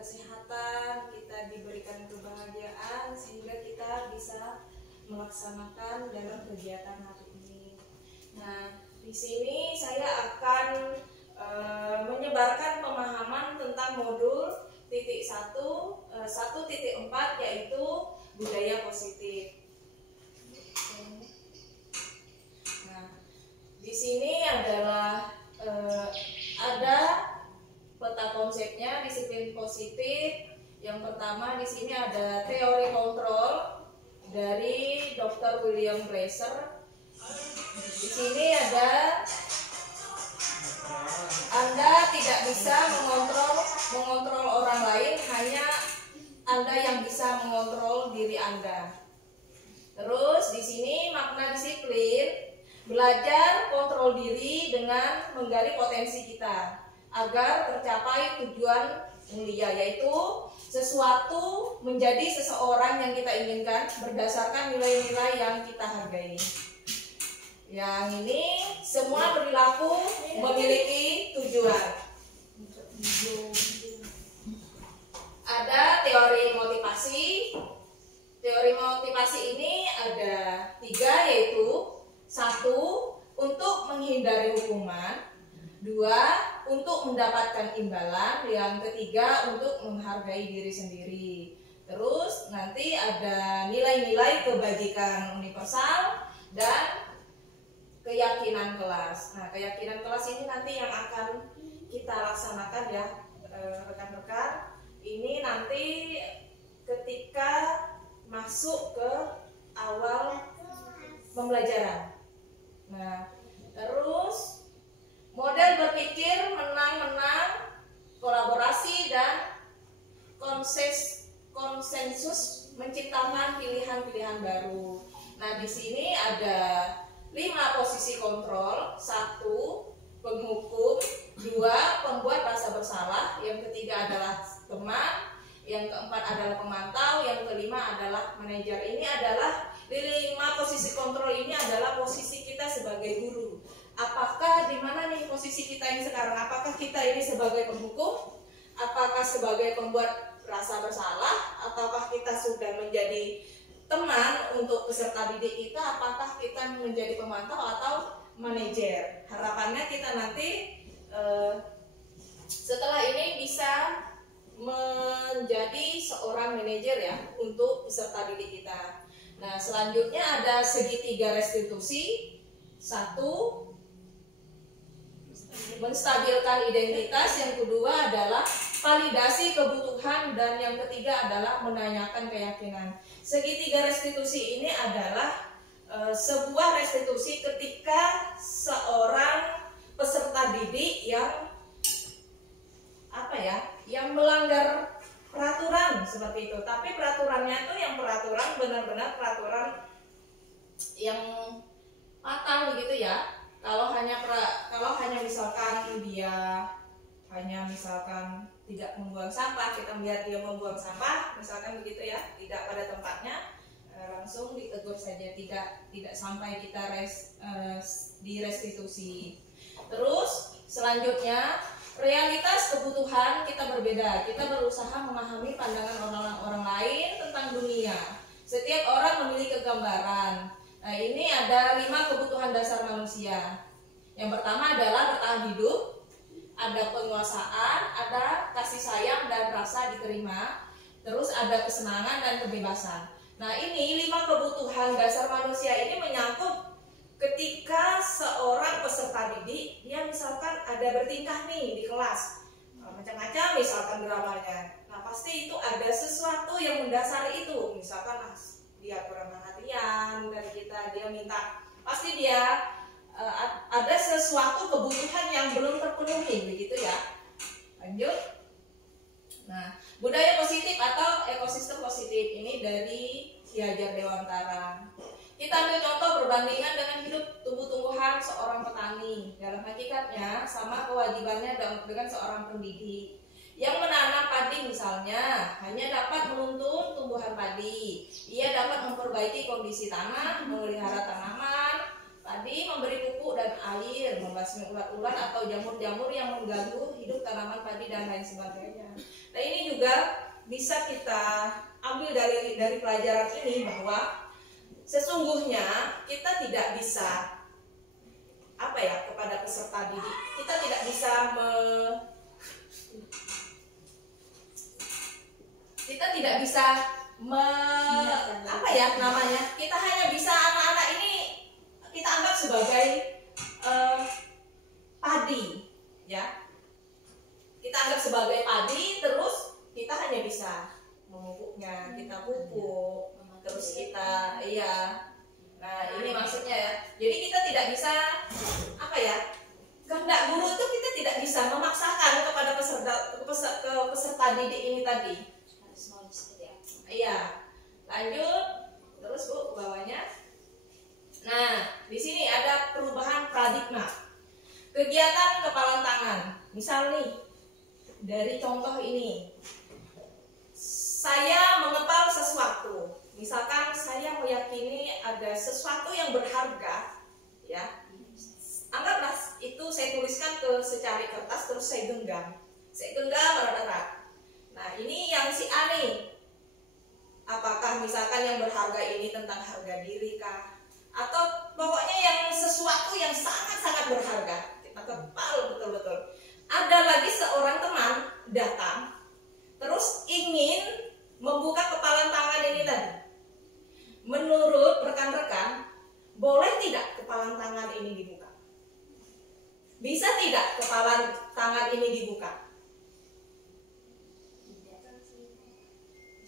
kesehatan, kita diberikan kebahagiaan sehingga kita bisa melaksanakan dalam kegiatan hari ini. Nah, di sini saya akan menyebarkan pemahaman tentang modul titik 1.4 yaitu budaya positif. Nah, di sini adalah ada peta konsepnya disiplin positif. Yang pertama di sini ada teori kontrol dari Dr. William Glasser. Di sini ada Anda tidak bisa mengontrol orang lain, hanya Anda yang bisa mengontrol diri Anda. Terus di sini makna disiplin, belajar kontrol diri dengan menggali potensi kita agar tercapai tujuan mulia, yaitu sesuatu menjadi seseorang yang kita inginkan berdasarkan nilai-nilai yang kita hargai. Yang ini semua perilaku memiliki tujuan. Ada teori motivasi. Teori motivasi ini ada 3, yaitu 1. Untuk menghindari hukuman, 2. Untuk mendapatkan imbalan, yang ketiga untuk menghargai diri sendiri. Terus nanti ada nilai-nilai kebajikan universal dan keyakinan kelas. Nah, keyakinan kelas ini nanti yang akan kita laksanakan ya rekan-rekan. Ini nanti ketika masuk ke awal pembelajaran. Nah, terus model berpikir menang-menang, kolaborasi dan konsensus menciptakan pilihan-pilihan baru. Nah, di sini ada 5 posisi kontrol. 1. Penghukum. 2. Pembuat rasa bersalah. Yang ketiga adalah teman. Yang keempat adalah pemantau. Yang kelima adalah manajer. Ini adalah 5 posisi kontrol ini adalah posisi kita sebagai guru. Apakah di mana nih posisi kita ini sekarang? Apakah kita ini sebagai penghukum? Apakah sebagai pembuat rasa bersalah? Ataukah kita sudah menjadi teman untuk peserta didik kita? Apakah kita menjadi pemantau atau manajer? Harapannya kita nanti setelah ini bisa menjadi seorang manajer ya untuk peserta didik kita. Nah, selanjutnya ada segitiga restitusi. 1. Menstabilkan identitas. Yang kedua adalah validasi kebutuhan, dan yang ketiga adalah menanyakan keyakinan. Segitiga restitusi ini adalah sebuah restitusi ketika seorang peserta didik yang melanggar peraturan seperti itu. Tapi peraturannya itu yang peraturan benar-benar peraturan yang fatal begitu ya. Kalau hanya misalkan dia tidak membuang sampah, kita melihat dia membuang sampah, misalkan begitu ya, tidak pada tempatnya, langsung ditegur saja, tidak sampai kita direstitusi. Terus selanjutnya realitas kebutuhan kita berbeda. Kita berusaha memahami pandangan orang lain tentang dunia. Setiap orang memiliki gambaran. Nah, ini ada 5 kebutuhan dasar manusia. Yang pertama adalah bertahan hidup, ada penguasaan, ada kasih sayang dan rasa diterima, terus ada kesenangan dan kebebasan. Nah, ini 5 kebutuhan dasar manusia ini menyangkut ketika seorang peserta didik, dia misalkan ada bertingkah nih di kelas, macam-macam misalkan dramanya. Nah, pasti itu ada sesuatu yang mendasari itu. Misalkan dia kurang perhatian dari kita, dia minta, pasti dia ada sesuatu kebutuhan yang belum terpenuhi begitu ya. Lanjut. Nah, budaya positif atau ekosistem positif ini dari Ki Hajar Dewantara. Kita ambil contoh perbandingan dengan hidup tumbuh-tumbuhan seorang petani. Dalam hakikatnya sama kewajibannya dengan seorang pendidik. Yang menanam padi misalnya hanya dapat menuntun tumbuhan padi. Ia dapat memperbaiki kondisi tanah, memelihara tanaman, Tadi memberi pupuk dan air, membasmi ulat-ulat atau jamur-jamur yang mengganggu hidup tanaman padi dan lain sebagainya. Nah, ini juga bisa kita ambil dari pelajaran ini bahwa sesungguhnya kita tidak bisa kepada peserta didik kita tidak bisa kita hanya bisa anak-anak ini kita anggap sebagai padi, ya. Kita anggap sebagai padi, terus kita hanya bisa memupuknya, kita pupuk, terus kita nah ini maksudnya ya. Jadi kita tidak bisa kehendak guru itu kita tidak bisa memaksakan kepada peserta didik ini tadi. Iya. Lanjut, terus Bu, bawahnya. Nah, di sini ada perubahan paradigma. Kegiatan kepalan tangan. Misal nih, dari contoh ini. Saya mengepal sesuatu. Misalkan saya meyakini ada sesuatu yang berharga, ya. Anggaplah itu saya tuliskan ke secari kertas terus saya genggam. Saya genggam erat-erat. Nah, ini yang si A nih. Apakah misalkan yang berharga ini tentang harga diri kah? Atau pokoknya yang sesuatu yang sangat-sangat berharga. Kita kepal betul-betul. Ada lagi seorang teman datang, terus ingin membuka kepalan tangan ini tadi. Menurut rekan-rekan, boleh tidak kepalan tangan ini dibuka? Bisa tidak kepalan tangan ini dibuka?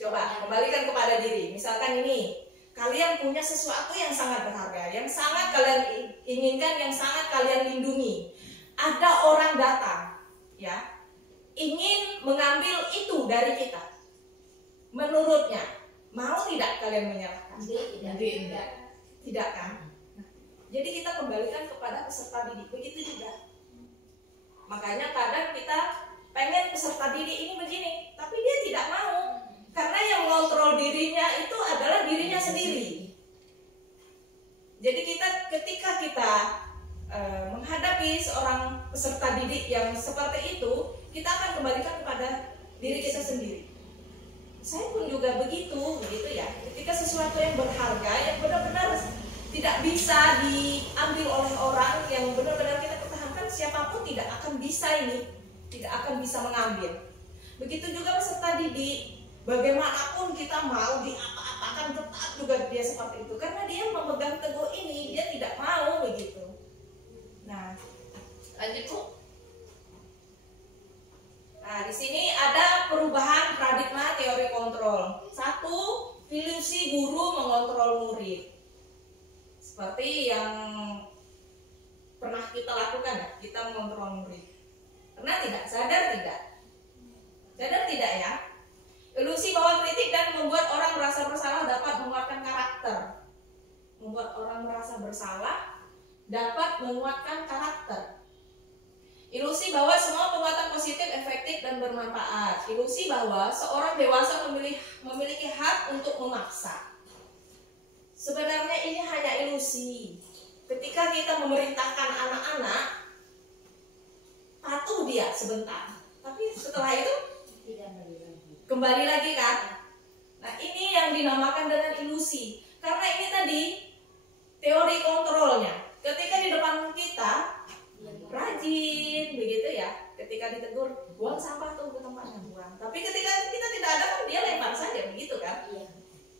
Coba kembalikan kepada diri. Misalkan ini, kalian punya sesuatu yang sangat berharga, yang sangat kalian inginkan, yang sangat kalian lindungi. Ada orang datang, ya, ingin mengambil itu dari kita. Menurutnya, mau tidak kalian menyerahkan? Tidak kan? Jadi kita kembalikan kepada peserta didik. Begitu juga. Makanya kadang kita pengen peserta didik ini begini, tapi dia tidak mau. Karena yang mengontrol dirinya itu adalah dirinya sendiri. Jadi ketika kita menghadapi seorang peserta didik yang seperti itu, kita akan kembalikan kepada diri kita sendiri. Saya pun juga begitu ya. Ketika sesuatu yang berharga, yang benar-benar tidak bisa diambil oleh orang, yang benar-benar kita pertahankan, siapapun tidak akan bisa mengambil. Begitu juga peserta didik. Bagaimanapun kita mau diapa-apakan, tetap juga dia seperti itu karena dia memegang teguh ini, dia tidak mau begitu. Nah, lanjut Bu. Nah, di sini ada perubahan paradigma teori kontrol. 1, ilusi guru mengontrol murid. Seperti yang pernah kita lakukan ya, kita mengontrol murid. Pernah tidak? Sadar tidak? Sadar tidak ya? Ilusi bahwa kritik dan membuat orang merasa bersalah dapat menguatkan karakter. Membuat orang merasa bersalah dapat menguatkan karakter. Ilusi bahwa semua penguatan positif, efektif, dan bermanfaat. Ilusi bahwa seorang dewasa memiliki hak untuk memaksa. Sebenarnya ini hanya ilusi. Ketika kita memerintahkan anak-anak, patuh dia sebentar. Tapi setelah itu kembali lagi kan? Nah, ini yang dinamakan dengan ilusi. Karena ini tadi teori kontrolnya. Ketika di depan kita rajin begitu ya. Ketika ditegur, buang sampah tuh ke tempatnya, buang. Tapi ketika kita tidak ada kan dia lempar saja begitu kan?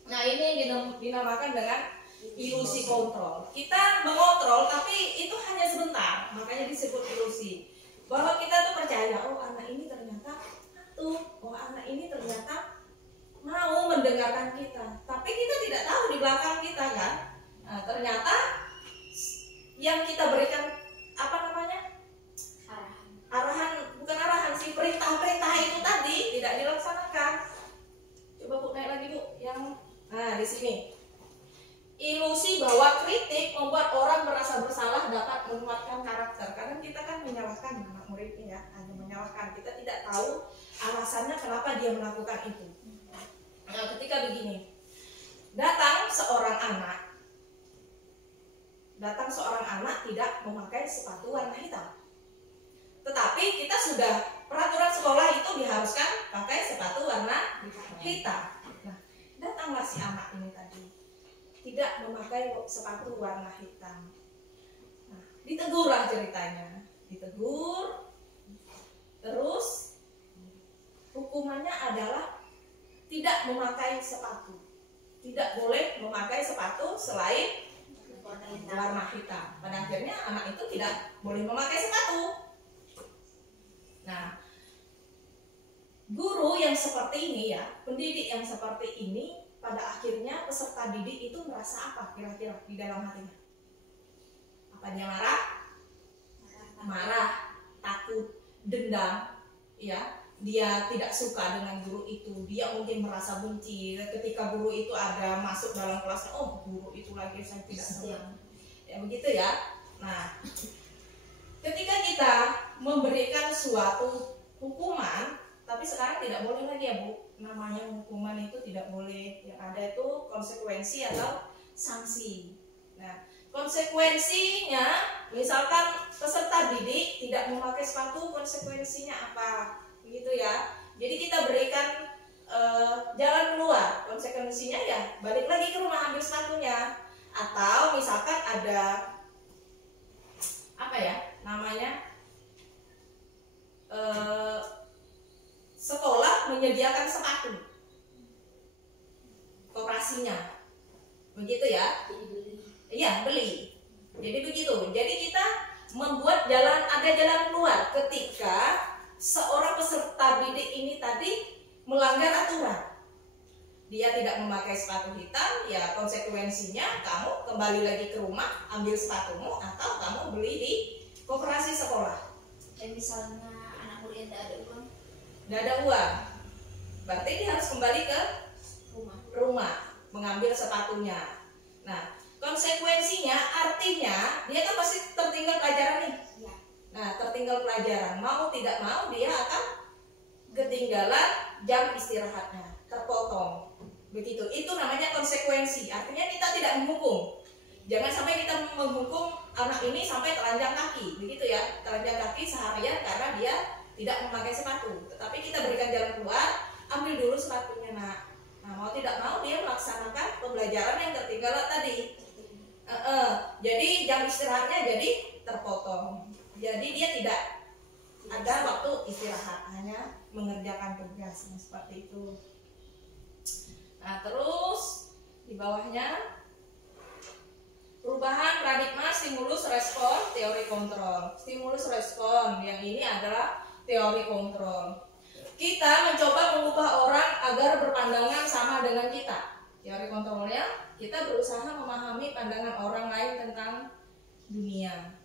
Nah, ini yang dinamakan dengan ilusi kontrol. Kita mengontrol tapi itu hanya sebentar. Makanya disebut ilusi. Bahwa kita tuh percaya, oh anak ini ternyata anak ini ternyata mau mendengarkan kita, tapi kita tidak tahu di belakang kita kan. Nah, ternyata yang kita berikan perintah itu tadi tidak dilaksanakan. Coba Bu naik lagi Bu, di sini. Ilusi bahwa kritik membuat orang merasa bersalah dapat menguatkan karakter. Karena kita kan menyalahkan anak muridnya ya, hanya menyalahkan. Kita tidak tahu alasannya kenapa dia melakukan itu. Nah, ketika begini, datang seorang anak datang seorang anak tidak memakai sepatu warna hitam. Tetapi kita sudah peraturan sekolah itu diharuskan pakai sepatu warna hitam. Nah, datanglah si anak ini tadi tidak memakai sepatu warna hitam. Nah, ditegurlah ceritanya, ditegur, terus hukumannya adalah tidak memakai sepatu. Tidak boleh memakai sepatu selain warna hitam. Pada akhirnya anak itu tidak boleh memakai sepatu. Nah, guru yang seperti ini ya, pendidik yang seperti ini, pada akhirnya peserta didik itu merasa apa kira-kira di dalam hatinya? Apa dia marah? Marah, takut, dendam, ya. Dia tidak suka dengan guru itu, dia mungkin merasa benci ketika guru itu ada masuk dalam kelasnya. Oh, guru itu lagi saya tidak senang. Ya begitu ya. Nah, ketika kita memberikan suatu hukuman, tapi sekarang tidak boleh lagi ya Bu, namanya hukuman itu tidak boleh. Yang ada itu konsekuensi atau sanksi. Nah, konsekuensinya misalkan peserta didik tidak memakai sepatu, konsekuensinya apa? Begitu ya. Jadi kita berikan jalan keluar. Konsekuensinya ya balik lagi ke rumah ambil sepatunya. Atau misalkan ada apa ya namanya, sekolah menyediakan sepatu, koperasinya, begitu ya? Iya, beli. Jadi begitu. Jadi kita membuat ada jalan keluar ketika seorang peserta didik ini tadi melanggar aturan. Dia tidak memakai sepatu hitam, ya konsekuensinya kamu kembali lagi ke rumah ambil sepatumu atau kamu beli di koperasi sekolah. Misalnya anak murid tidak ada uang, Tidak ada uang, berarti dia harus kembali ke rumah mengambil sepatunya. Nah, konsekuensinya artinya dia kan pasti tertinggal pelajaran nih. ya. Nah, tertinggal pelajaran, mau tidak mau dia akan ketinggalan jam istirahatnya, terpotong. Begitu, itu namanya konsekuensi. Artinya kita tidak menghukum. Jangan sampai kita menghukum anak ini sampai telanjang kaki, begitu ya, telanjang kaki seharian karena dia tidak memakai sepatu. Tetapi kita berikan jalan keluar, ambil dulu sepatunya nak. Nah, mau tidak mau dia melaksanakan pembelajaran yang tertinggal tadi. Jadi jam istirahatnya jadi terpotong. Jadi dia tidak ada waktu istirahat, hanya mengerjakan tugasnya seperti itu. Nah, terus di bawahnya perubahan paradigma stimulus respon teori kontrol. Stimulus respon yang ini adalah teori kontrol. Kita mencoba mengubah orang agar berpandangan sama dengan kita. Teori kontrolnya kita berusaha memahami pandangan orang lain tentang dunia.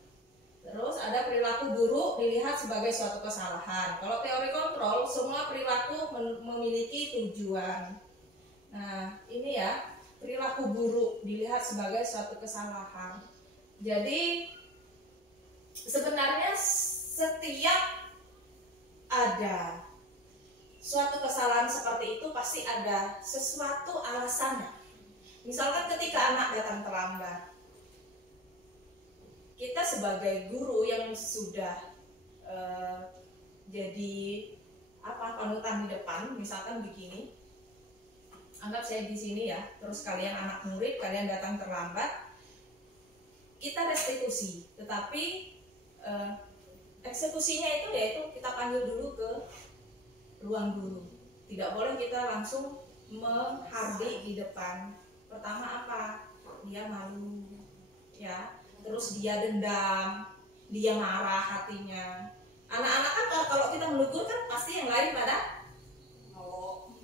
Terus ada perilaku buruk dilihat sebagai suatu kesalahan. Kalau teori kontrol, semua perilaku memiliki tujuan. Nah, ini ya, perilaku buruk dilihat sebagai suatu kesalahan. Jadi sebenarnya setiap ada suatu kesalahan seperti itu pasti ada sesuatu alasannya. Misalkan ketika anak datang terlambat, kita sebagai guru yang sudah jadi panutan di depan, misalkan begini, anggap saya di sini ya, terus kalian anak murid, kalian datang terlambat, kita restitusi, tetapi eksekusinya itu yaitu kita panggil dulu ke ruang guru. Tidak boleh kita langsung menghardik di depan. Pertama apa? Dia malu, ya. Terus dia dendam, dia marah hatinya. Anak-anak kan kalau kita menegur kan pasti yang lain pada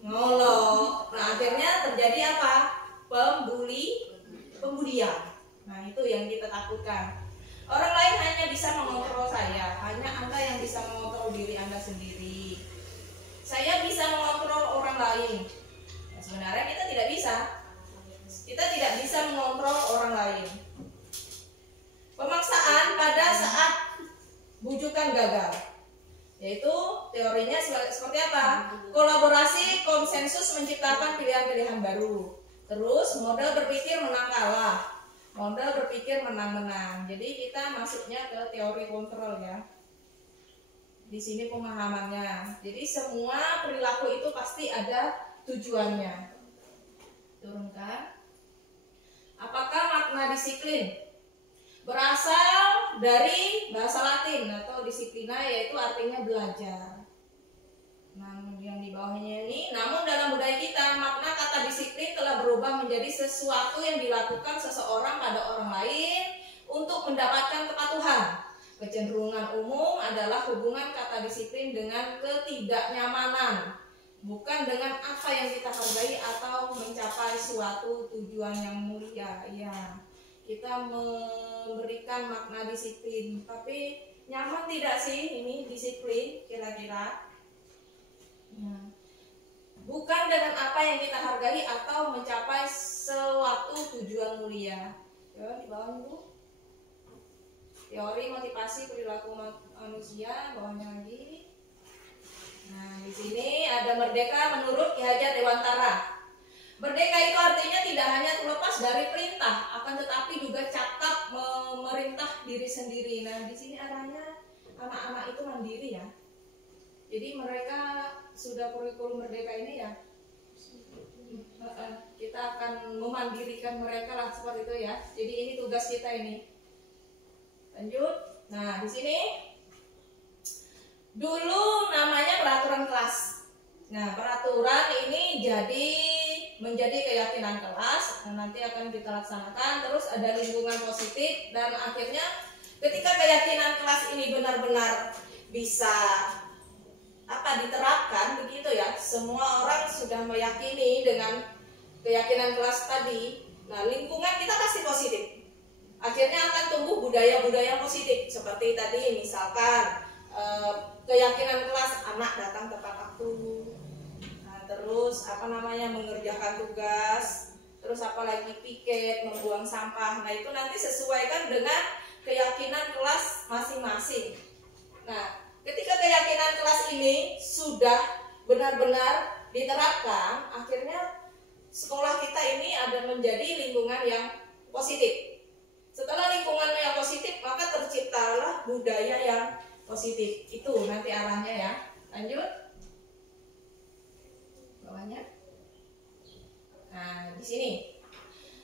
ngolok. Nah, akhirnya terjadi apa? Pembulian. Nah, itu yang kita takutkan. Orang lain hanya bisa mengontrol saya, hanya Anda yang bisa mengontrol diri Anda sendiri. Saya bisa mengontrol orang lain. Nah, sebenarnya kita tidak bisa. Kita tidak bisa mengontrol orang lain. Pemaksaan pada saat bujukan gagal, yaitu teorinya seperti apa? Kolaborasi, konsensus menciptakan pilihan-pilihan baru. Terus model berpikir menang kalah. Model berpikir menang-menang. Jadi kita masuknya ke teori kontrol ya. Di sini pemahamannya. Jadi semua perilaku itu pasti ada tujuannya. Turunkan. Apakah makna disiplin? Berasal dari bahasa Latin atau disiplina, yaitu artinya belajar. Nah, yang di bawahnya ini, namun dalam budaya kita makna kata disiplin telah berubah menjadi sesuatu yang dilakukan seseorang pada orang lain untuk mendapatkan kepatuhan. Kecenderungan umum adalah hubungan kata disiplin dengan ketidaknyamanan, bukan dengan apa yang kita hargai atau mencapai suatu tujuan yang mulia. Ya, kita memberikan makna disiplin, tapi nyaman tidak sih ini disiplin kira-kira? Nah, bukan dengan apa yang kita hargai atau mencapai suatu tujuan mulia. Ya, di bawah Bu. Teori motivasi perilaku manusia, bawahnya lagi. Nah, di sini ada merdeka menurut Ki Hajar Dewantara. Merdeka itu artinya tidak hanya terlepas dari perintah, akan tetapi juga cakap memerintah diri sendiri. Nah, di sini arahnya anak-anak itu mandiri ya. Jadi mereka sudah kurikulum merdeka ini ya. Kita akan memandirikan mereka lah seperti itu ya. Jadi ini tugas kita ini. Lanjut. Nah, di sini dulu namanya peraturan kelas. Nah, peraturan ini menjadi keyakinan kelas. Nah, nanti akan kita laksanakan. Terus ada lingkungan positif, dan akhirnya ketika keyakinan kelas ini benar-benar bisa diterapkan begitu ya. Semua orang sudah meyakini dengan keyakinan kelas tadi. Nah, lingkungan kita pasti positif. Akhirnya akan tumbuh budaya-budaya positif seperti tadi, misalkan keyakinan kelas anak datang tepat waktu. Nah, terus mengerjakan tugas, terus apalagi piket, membuang sampah. Nah, itu nanti sesuaikan dengan keyakinan kelas masing-masing. Nah, ketika keyakinan kelas ini sudah benar-benar diterapkan, akhirnya sekolah kita ini ada menjadi lingkungan yang positif. Setelah lingkungan yang positif, maka terciptalah budaya yang positif. Itu nanti arahnya ya. Lanjut. Bawahnya. Nah, di sini.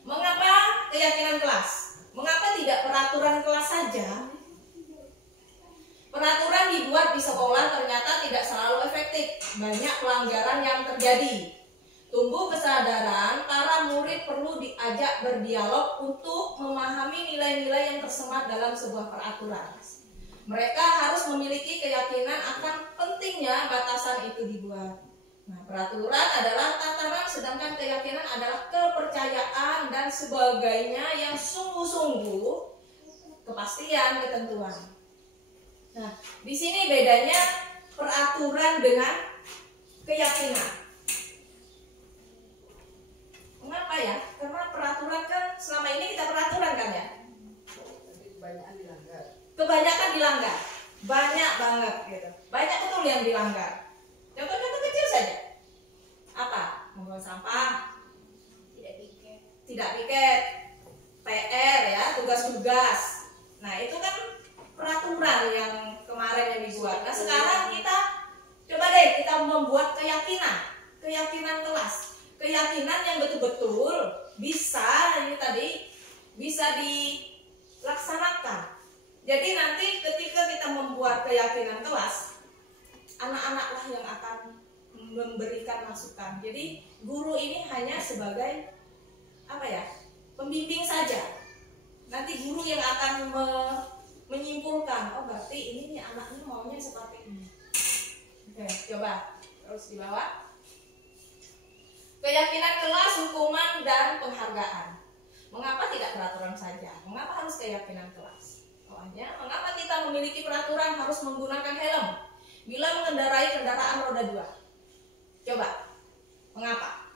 Mengapa keyakinan kelas? Mengapa tidak peraturan kelas saja? Peraturan dibuat di sekolah ternyata tidak selalu efektif. Banyak pelanggaran yang terjadi. Tumbuh kesadaran, para murid perlu diajak berdialog untuk memahami nilai-nilai yang tersemat dalam sebuah peraturan. Mereka harus memiliki keyakinan akan pentingnya batasan itu dibuat. Nah, peraturan adalah tatanan, sedangkan keyakinan adalah kepercayaan dan sebagainya yang sungguh-sungguh kepastian ketentuan. Nah, di sini bedanya peraturan dengan keyakinan. Mengapa ya? Karena peraturan kan selama ini kita peraturan kan ya? Kebanyakan dilanggar. Banyak banget gitu. Banyak betul yang dilanggar. Contoh-contoh kecil saja. Apa? Membuang sampah, tidak piket, PR ya, tugas-tugas. Nah, itu kan peraturan yang kemarin yang dibuat. Nah, sekarang kita coba deh kita membuat keyakinan kelas. Keyakinan yang betul-betul bisa dilaksanakan. Jadi nanti ketika kita membuat keyakinan kelas, anak-anaklah yang akan memberikan masukan. Jadi guru ini hanya sebagai pembimbing saja. Nanti guru yang akan menyimpulkan, oh berarti ini nih anaknya maunya seperti ini. Oke, coba terus di bawah. Keyakinan kelas, hukuman, dan penghargaan. Mengapa tidak peraturan saja? Mengapa harus keyakinan kelas? Soalnya, mengapa kita memiliki peraturan harus menggunakan helm bila mengendarai kendaraan roda 2? Coba, mengapa?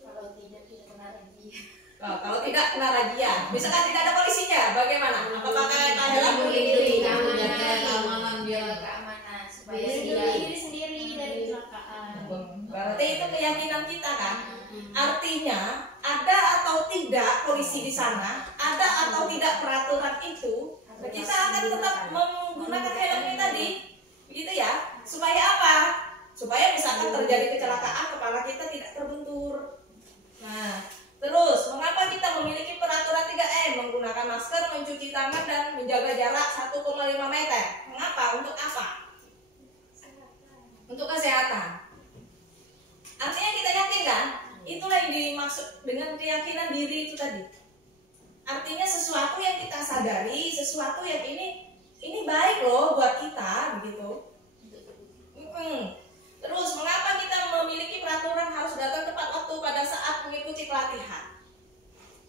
Kalau tidak kena razia. Kalau tidak kena razia, misalkan tidak ada polisinya, bagaimana? Apa pakai helm? Melindungi keamanan dia. keamanan supaya diri sendiri dari kecelakaan. Berarti itu keyakinan kita kan. Artinya ada atau tidak polisi di sana ada atau tidak peraturan itu, kita akan tetap menggunakan helm ini tadi, begitu ya. Supaya apa? Supaya misalkan terjadi kecelakaan, kepala kita tidak terbentur. Nah, terus mengapa kita memiliki peraturan 3M, menggunakan masker, mencuci tangan, dan menjaga jarak 1,5 meter? Mengapa? Untuk apa? Untuk kesehatan. Artinya kita yakin kan? Itulah yang dimaksud dengan keyakinan diri itu tadi. Artinya sesuatu yang kita sadari, sesuatu yang ini baik loh buat kita, begitu. Terus mengapa kita memiliki peraturan harus datang tepat waktu pada saat mengikuti pelatihan?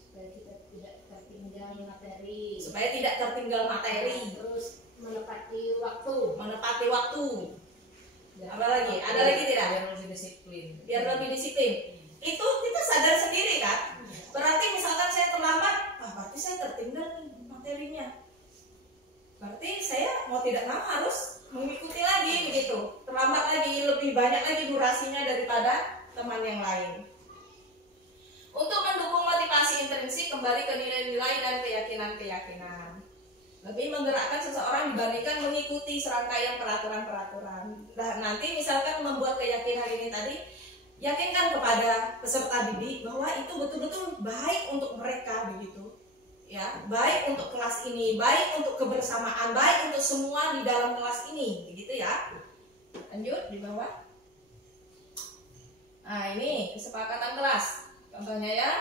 Supaya kita tidak tertinggal materi. Supaya tidak tertinggal materi. Terus menepati waktu. Menepati waktu. Apa lagi? Ada lagi tidak? Biar lebih disiplin. Biar lebih disiplin. Itu kita sadar sendiri kan? Berarti misalkan saya terlambat, berarti saya tertinggal nih materinya. Berarti saya mau tidak mau harus mengikuti lagi begitu. Terlambat lagi, lebih banyak lagi durasinya daripada teman yang lain. Untuk mendukung motivasi intrinsik, kembali ke nilai-nilai dan keyakinan-keyakinan. Lebih menggerakkan seseorang dibandingkan mengikuti serangkaian peraturan-peraturan. Nah, nanti misalkan membuat keyakinan ini tadi, yakinkan kepada peserta didik bahwa itu betul-betul baik untuk mereka begitu. Ya, baik untuk kelas ini, baik untuk kebersamaan, baik untuk semua di dalam kelas ini, begitu ya. Lanjut di bawah. Nah, ini kesepakatan kelas. Contohnya ya,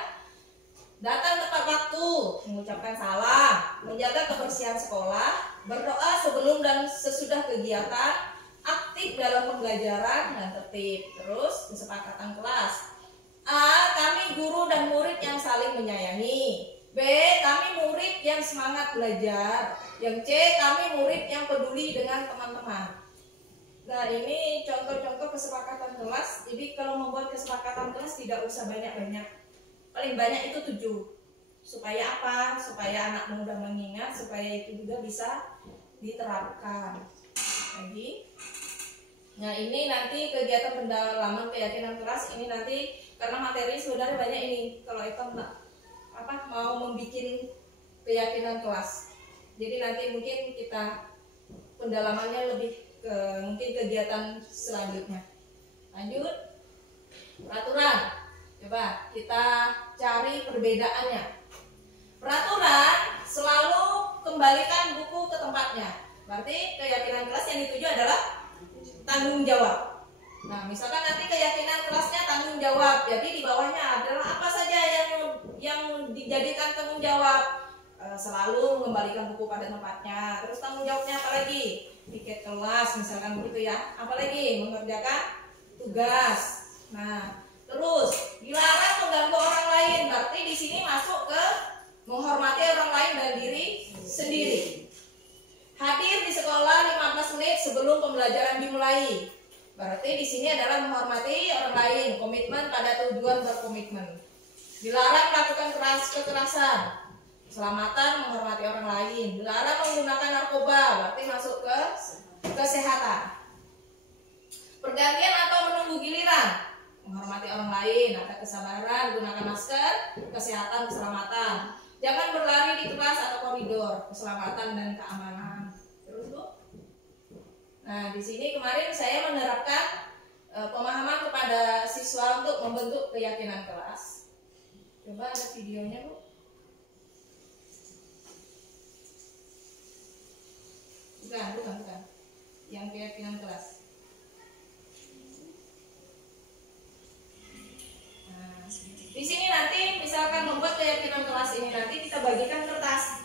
datang tepat waktu, mengucapkan salam, menjaga kebersihan sekolah, berdoa sebelum dan sesudah kegiatan, aktif dalam pembelajaran dan tertib. Terus kesepakatan kelas. A, kami guru dan murid yang saling menyayangi. B, kami murid yang semangat belajar. Yang C, kami murid yang peduli dengan teman-teman. Nah, ini contoh-contoh kesepakatan kelas. Jadi kalau membuat kesepakatan kelas tidak usah banyak-banyak. Paling banyak itu 7. Supaya apa? Supaya anak mudah mengingat, supaya itu juga bisa diterapkan. Lagi. Nah, ini nanti kegiatan pendalaman keyakinan kelas ini nanti karena materi sebenarnya banyak ini. Kalau itu mau membuat keyakinan kelas. Jadi nanti mungkin kita pendalamannya lebih ke mungkin kegiatan selanjutnya. Lanjut. Peraturan. Coba kita cari perbedaannya. Peraturan selalu kembalikan buku ke tempatnya. Berarti keyakinan kelas yang dituju adalah tanggung jawab. Nah, misalkan nanti keyakinan kelasnya tanggung jawab. Jadi di bawahnya adalah apa saja yang dijadikan tanggung jawab. Selalu mengembalikan buku pada tempatnya. Terus tanggung jawabnya apa lagi? Tiket kelas misalkan begitu ya. Apalagi mengerjakan tugas. Nah, terus dilarang mengganggu orang lain. Berarti di sini masuk ke menghormati orang lain dan diri sendiri. Hadir di sekolah 15 menit sebelum pembelajaran dimulai. Berarti di sini adalah menghormati orang lain, komitmen pada tujuan berkomitmen. Dilarang melakukan kekerasan. Keselamatan, menghormati orang lain. Dilarang menggunakan narkoba, berarti masuk ke kesehatan. Pergantian atau menunggu giliran, menghormati orang lain, ada kesabaran, gunakan masker, kesehatan, keselamatan. Jangan berlari di kelas atau koridor, keselamatan dan keamanan. Terus Bu. Nah, di sini kemarin saya menerapkan pemahaman kepada siswa untuk membentuk keyakinan kelas. Coba ada videonya Bu. Bukan. Yang keyakinan kelas. Nah, di sini nanti misalkan membuat keyakinan kelas ini nanti kita bagikan kertas.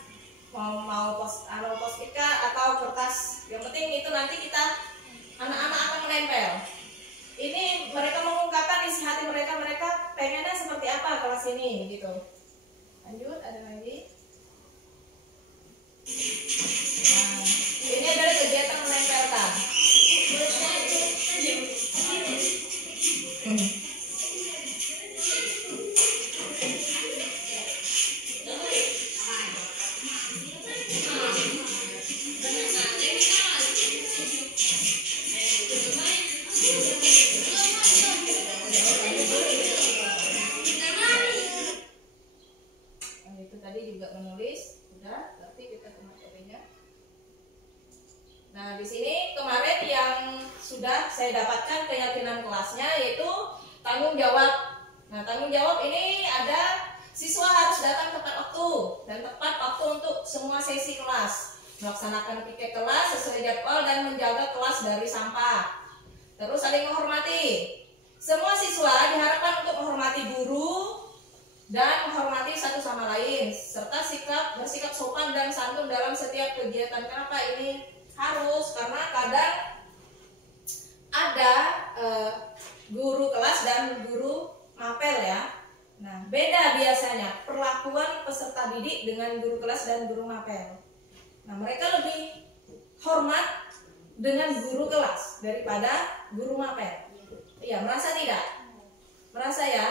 Mau post-it atau kertas. Yang penting itu nanti kita anak-anak akan menempel. Ini mereka mengungkapkan isi hati mereka pengennya seperti apa kelas ini gitu. Lanjut, ada lagi. Nah, ini adalah kegiatan menempelkan. Itu Nah, di sini kemarin yang sudah saya dapatkan keyakinan kelasnya yaitu tanggung jawab. Nah, tanggung jawab ini ada siswa harus datang tepat waktu dan tepat waktu untuk semua sesi kelas, melaksanakan piket kelas sesuai jadwal dan menjaga kelas dari sampah. Terus saling menghormati. Semua siswa diharapkan untuk menghormati guru dan menghormati satu sama lain, serta bersikap sopan dan santun dalam setiap kegiatan. Kenapa ini harus? Karena kadang ada guru kelas dan guru mapel ya. Nah, beda biasanya perlakuan peserta didik dengan guru kelas dan guru mapel. Nah, mereka lebih hormat dengan guru kelas daripada guru mapel. Iya, merasa tidak? Merasa ya?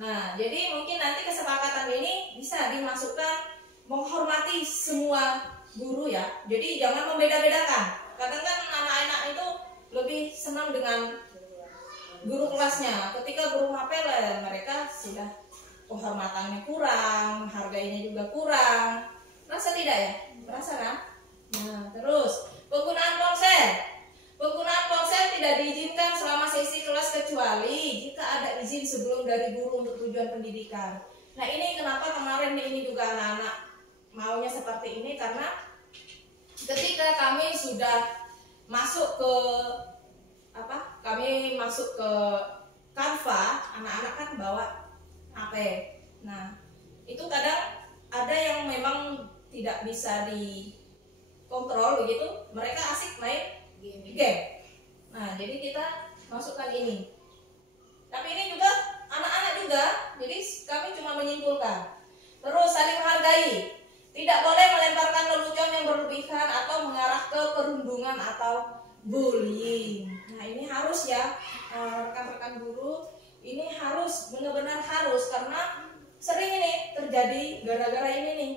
Nah, jadi mungkin nanti kesepakatan ini bisa dimasukkan menghormati semua guru ya. Jadi jangan membeda-bedakan. Kadang kan anak-anak itu lebih senang dengan guru kelasnya. Ketika guru mapel mereka sudah penghormatannya kurang, menghargainya juga kurang. Merasa tidak ya? Merasa kan? Nah, terus penggunaan ponsel. Penggunaan ponsel tidak diizinkan selama sesi kelas kecuali jika ada izin sebelum dari guru untuk tujuan pendidikan. Nah, ini kenapa kemarin ini juga anak-anak maunya seperti ini, karena ketika kami sudah masuk ke Canva, anak-anak kan bawa HP. Nah, itu kadang ada yang memang tidak bisa dikontrol begitu, mereka asik main game. Nah, jadi kita masukkan ini. Tapi ini juga anak-anak juga, jadi kami cuma menyimpulkan. Terus saling menghargai. Tidak boleh melemparkan lelucon yang berlebihan atau mengarah ke perundungan atau bullying. Nah, ini harus ya, rekan-rekan guru, ini harus, benar-benar harus, karena sering ini terjadi gara-gara ini nih.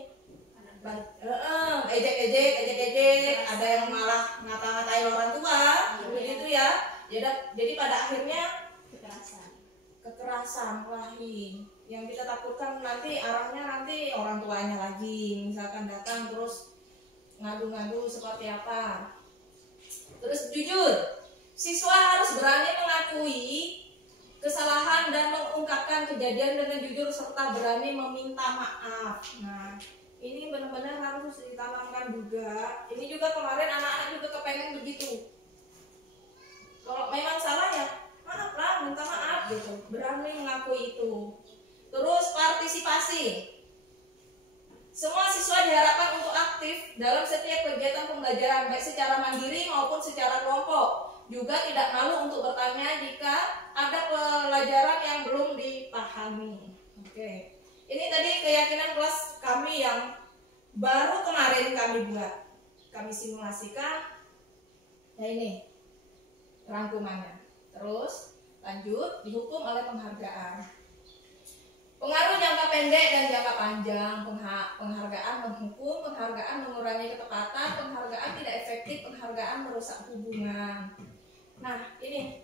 Ejek-ejek, ada yang malah ngata-ngatain orang tua, begitu ya. Jadi pada akhirnya kekerasan kelahi. Yang kita takutkan nanti arahnya nanti orang tuanya lagi, misalkan datang terus ngadu-ngadu seperti apa. Terus jujur, siswa harus berani mengakui kesalahan dan mengungkapkan kejadian dengan jujur serta berani meminta maaf. Nah, ini benar-benar harus ditanamkan juga. Ini juga kemarin anak-anak juga kepengen begitu. Kalau memang salah ya maaf lah, minta maaf gitu. Berani mengakui itu. Terus partisipasi. Semua siswa diharapkan untuk aktif dalam setiap kegiatan pembelajaran, baik secara mandiri maupun secara kelompok. Juga tidak malu untuk bertanya jika ada pelajaran yang belum dipahami. Oke. Ini tadi keyakinan kelas kami yang baru kemarin kami buat, kami simulasikan. Nah, ini rangkumannya. Terus lanjut, dihukum oleh penghargaan. Pengaruh jangka pendek dan jangka panjang. Penghargaan menghukum, penghargaan mengurangi ketepatan, penghargaan tidak efektif, penghargaan merusak hubungan. Nah, ini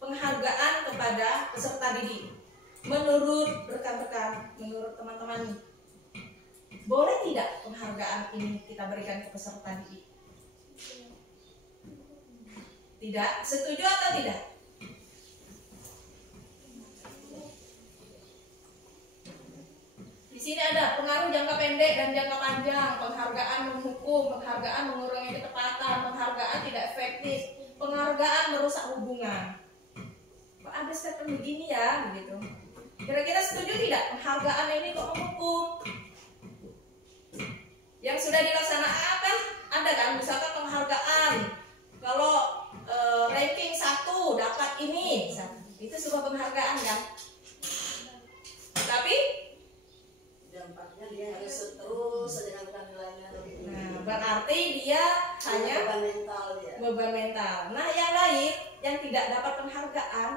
penghargaan kepada peserta didik. Menurut rekan-rekan, menurut teman-teman, boleh tidak penghargaan ini kita berikan ke peserta didik? Tidak? Setuju atau tidak? Di sini ada pengaruh jangka pendek dan jangka panjang, penghargaan menghukum, penghargaan mengurangi ketepatan, penghargaan tidak efektif, penghargaan merusak hubungan. Kok ada statement begini ya, begitu? Kira-kira setuju tidak penghargaan ini kok menghukum? Yang sudah dilaksanakan kan ada kan, misalkan penghargaan kalau ranking 1 dapat ini, misalkan. Itu sebuah penghargaan kan. Tapi dampaknya dia harus terus saja melakukan nilainya. Nah, berarti dia hanya beban mental. Nah, yang lain yang tidak dapat penghargaan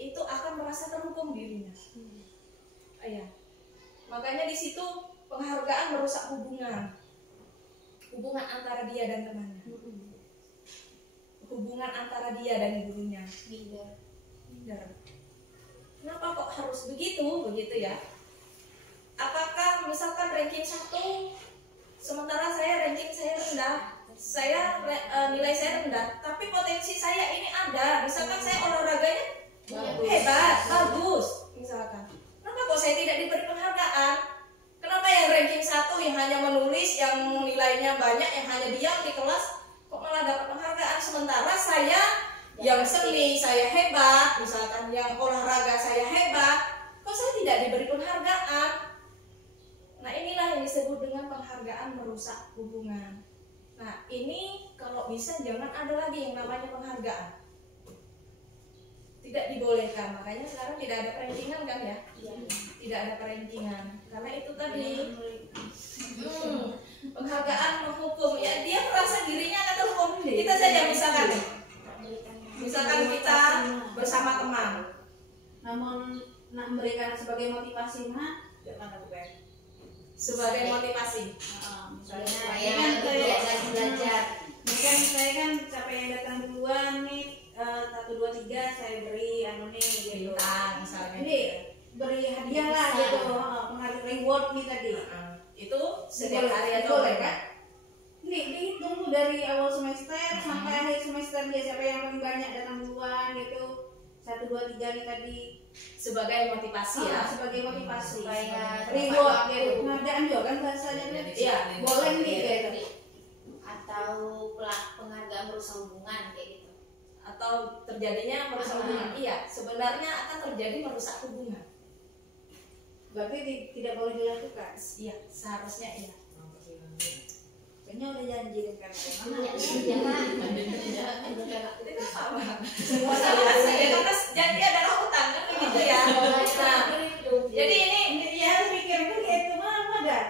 itu akan merasa terhukum dirinya. Ya. Makanya di situ penghargaan merusak hubungan antara dia dan temannya, hubungan antara dia dan gurunya. Kenapa kok harus begitu ya? Apakah misalkan ranking 1 sementara ranking saya rendah, nilai saya rendah, tapi potensi saya ini ada. Misalkan saya olahraganya hebat, bagus, misalkan. Kenapa kok saya tidak diberi penghargaan? Kenapa yang ranking 1 yang hanya menulis, yang nilainya banyak, yang hanya diam di kelas, kok malah dapat penghargaan? Sementara saya yang seni saya hebat, misalkan yang olahraga saya hebat, kok saya tidak diberi penghargaan? Nah, inilah yang disebut dengan penghargaan merusak hubungan. Nah, ini kalau bisa jangan ada lagi yang namanya penghargaan. Tidak dibolehkan, makanya sekarang tidak ada perankingan kan ya? Tidak ada perankingan, karena itu tadi penghargaan menghukum ya, dia merasa dirinya akan terhukum. Kita saja misalkan kita bersama teman, namun nak memberikan sebagai motivasi mah Jangan bukan. sebagai motivasi. Misalnya Supaya kan dia lagi belajar. Kan saya kan siapa yang datang duluan nih 1, 2, 3 saya beri anu nih gitu. Bintang misalnya. Ini beri hadiah lah gitu, penghargaan reward nih tadi. Itu setiap hari atau boleh kan? Ini dihitung tuh dari awal semester sampai akhir semester dia siapa yang paling banyak datang duluan gitu. 1, 2, 3 nih tadi sebagai motivasi ya. sebagai motivasi Supaya reward gitu. Penghargaan juga kan bahasanya nih. Iya, Boleh nih gitu. Atau penghargaan merusak hubungan kayak gitu. Atau terjadinya merusak hubungan. Iya, sebenarnya akan terjadi merusak hubungan. Berarti tidak boleh dilakukan. Iya, seharusnya iya. Kayaknya udah janji deh kan. Itu kan sama. Semua sama saja karena janji adalah hutang kan begitu ya. Nah, jadi ini Ya mikir itu gitu mah dah.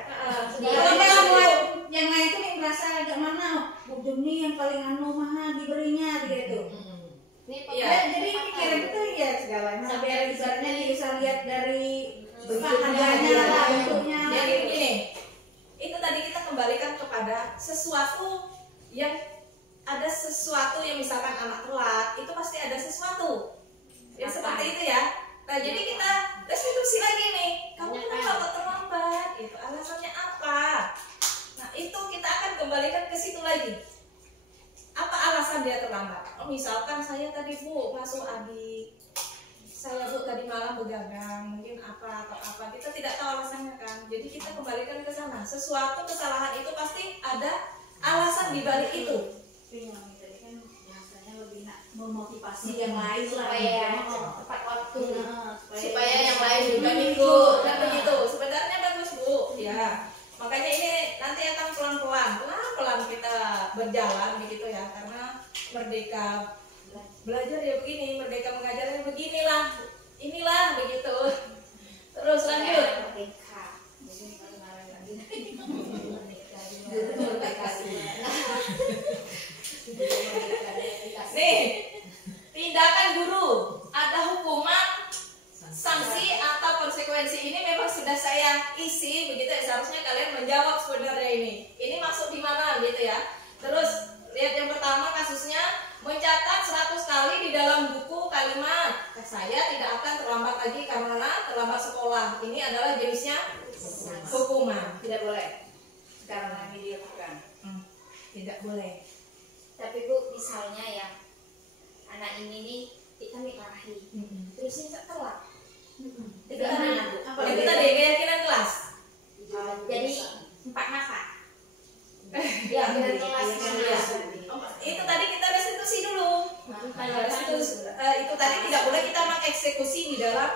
kalau Kalau mau yang lain tuh nih merasa agak mana, ujung nih yang paling anu mah diberinya gitu. Iya. Jadi pikiran itu ya segalanya. Biar ibaratnya bisa lihat dari Bentuknya, harganya lah, bentuknya. Jadi begini, itu tadi kita kembalikan kepada sesuatu yang ada sesuatu yang misalkan anak telat, itu pasti ada sesuatu. Ya seperti itu ya. Nah, jadi kita restitusi lagi nih. Kamu kenapa kok terlambat? Itu alasannya apa? Nah, itu kita akan kembalikan ke situ lagi. Apa alasan dia terlambat? Oh, misalkan saya tadi Bu masuk adik. Saya Bu tadi malam begadang, mungkin apa atau apa, kita tidak tahu alasannya kan. Jadi kita kembalikan ke sana. Sesuatu kesalahan itu pasti ada alasan di balik itu. Tapi yang tadi kan biasanya lebih nak memotivasi yang lain lah. Supaya tepat waktu. Supaya yang lain juga ikut dan begitu. Sebenarnya bagus Bu, ya. Makanya ini nanti akan pelan-pelan kita berjalan begitu ya, karena merdeka belajar ya begini, merdeka mengajar ya beginilah, inilah begitu. Terus lanjut. Nih, tindakan guru ada hukuman, sanksi atau konsekuensi. Ini memang sudah saya isi begitu ya, seharusnya kalian menjawab sebenarnya ini. Ini masuk di mana gitu ya. Terus lihat yang pertama kasusnya, mencatat 100 kali di dalam buku kalimat saya tidak akan terlambat lagi karena terlambat sekolah. Ini adalah jenisnya hukuman. Tidak boleh. Sekarang ini dilakukan. Tidak boleh. Tapi Bu, misalnya ya anak ini nih kita marahi, terus ini telat. Itu tadi, Apa itu lagi? tadi keyakinan kelas. Jadi 4 masa. Ya, dari kelas iya. Itu tadi kita restitusi dulu. Itu tadi tidak boleh kita mengeksekusi di dalam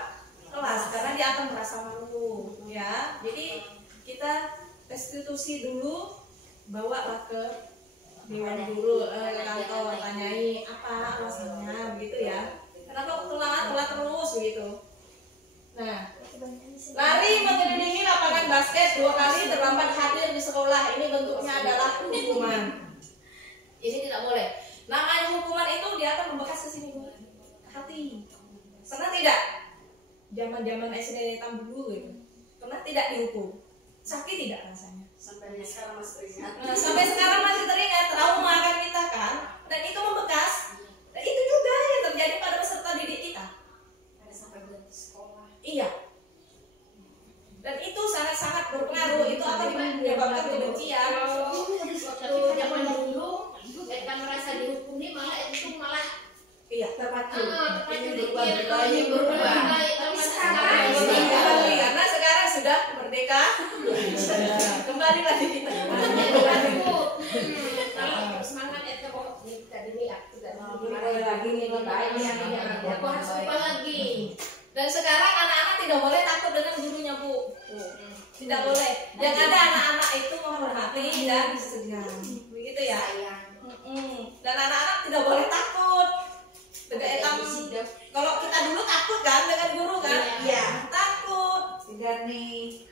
kelas karena dia akan merasa malu ya. Jadi kita restitusi dulu, bawalah ke dewan guru, kantor, tanyai apa alasannya begitu ya. Kenapa telat terus begitu. Nah, lari mengelilingi lapangan basket 2 kali terlambat hadir di sekolah, ini bentuknya adalah hukuman. Ini tidak boleh. Namanya hukuman itu dia akan membekas ke sini Bu. Hati. Pernah tidak? Zaman-zaman SD dulu gitu. Pernah tidak dihukum? Sakit tidak rasanya? Sampai sekarang masih teringat. Nah, sampai sekarang masih teringat, trauma kan kita kan, dan itu membekas. Dan itu juga yang terjadi pada peserta didik kita. Ada sampai berhenti sekolah. Iya. Dan itu sangat-sangat berpengaruh. Itu akan menyebabkan kebencian. Waktu zaman dulu terpacu. Terpacu Ini dikit, berubah, ini berubah. Tapi sekarang Karena sekarang sudah merdeka. Kembali lagi kita. Semangat ya kok kita dilihat sudah boleh lagi nih baik ya. aku harus ubah lagi. Dan sekarang anak-anak tidak boleh takut dengan gurunya, Bu. Tidak boleh. Yang ada anak-anak itu menghormati dan segan. Begitu ya. Sayang. Dan anak-anak tidak boleh takut. Kalau kita dulu takut kan dengan guru kan? Iya. Takut. Segar nih.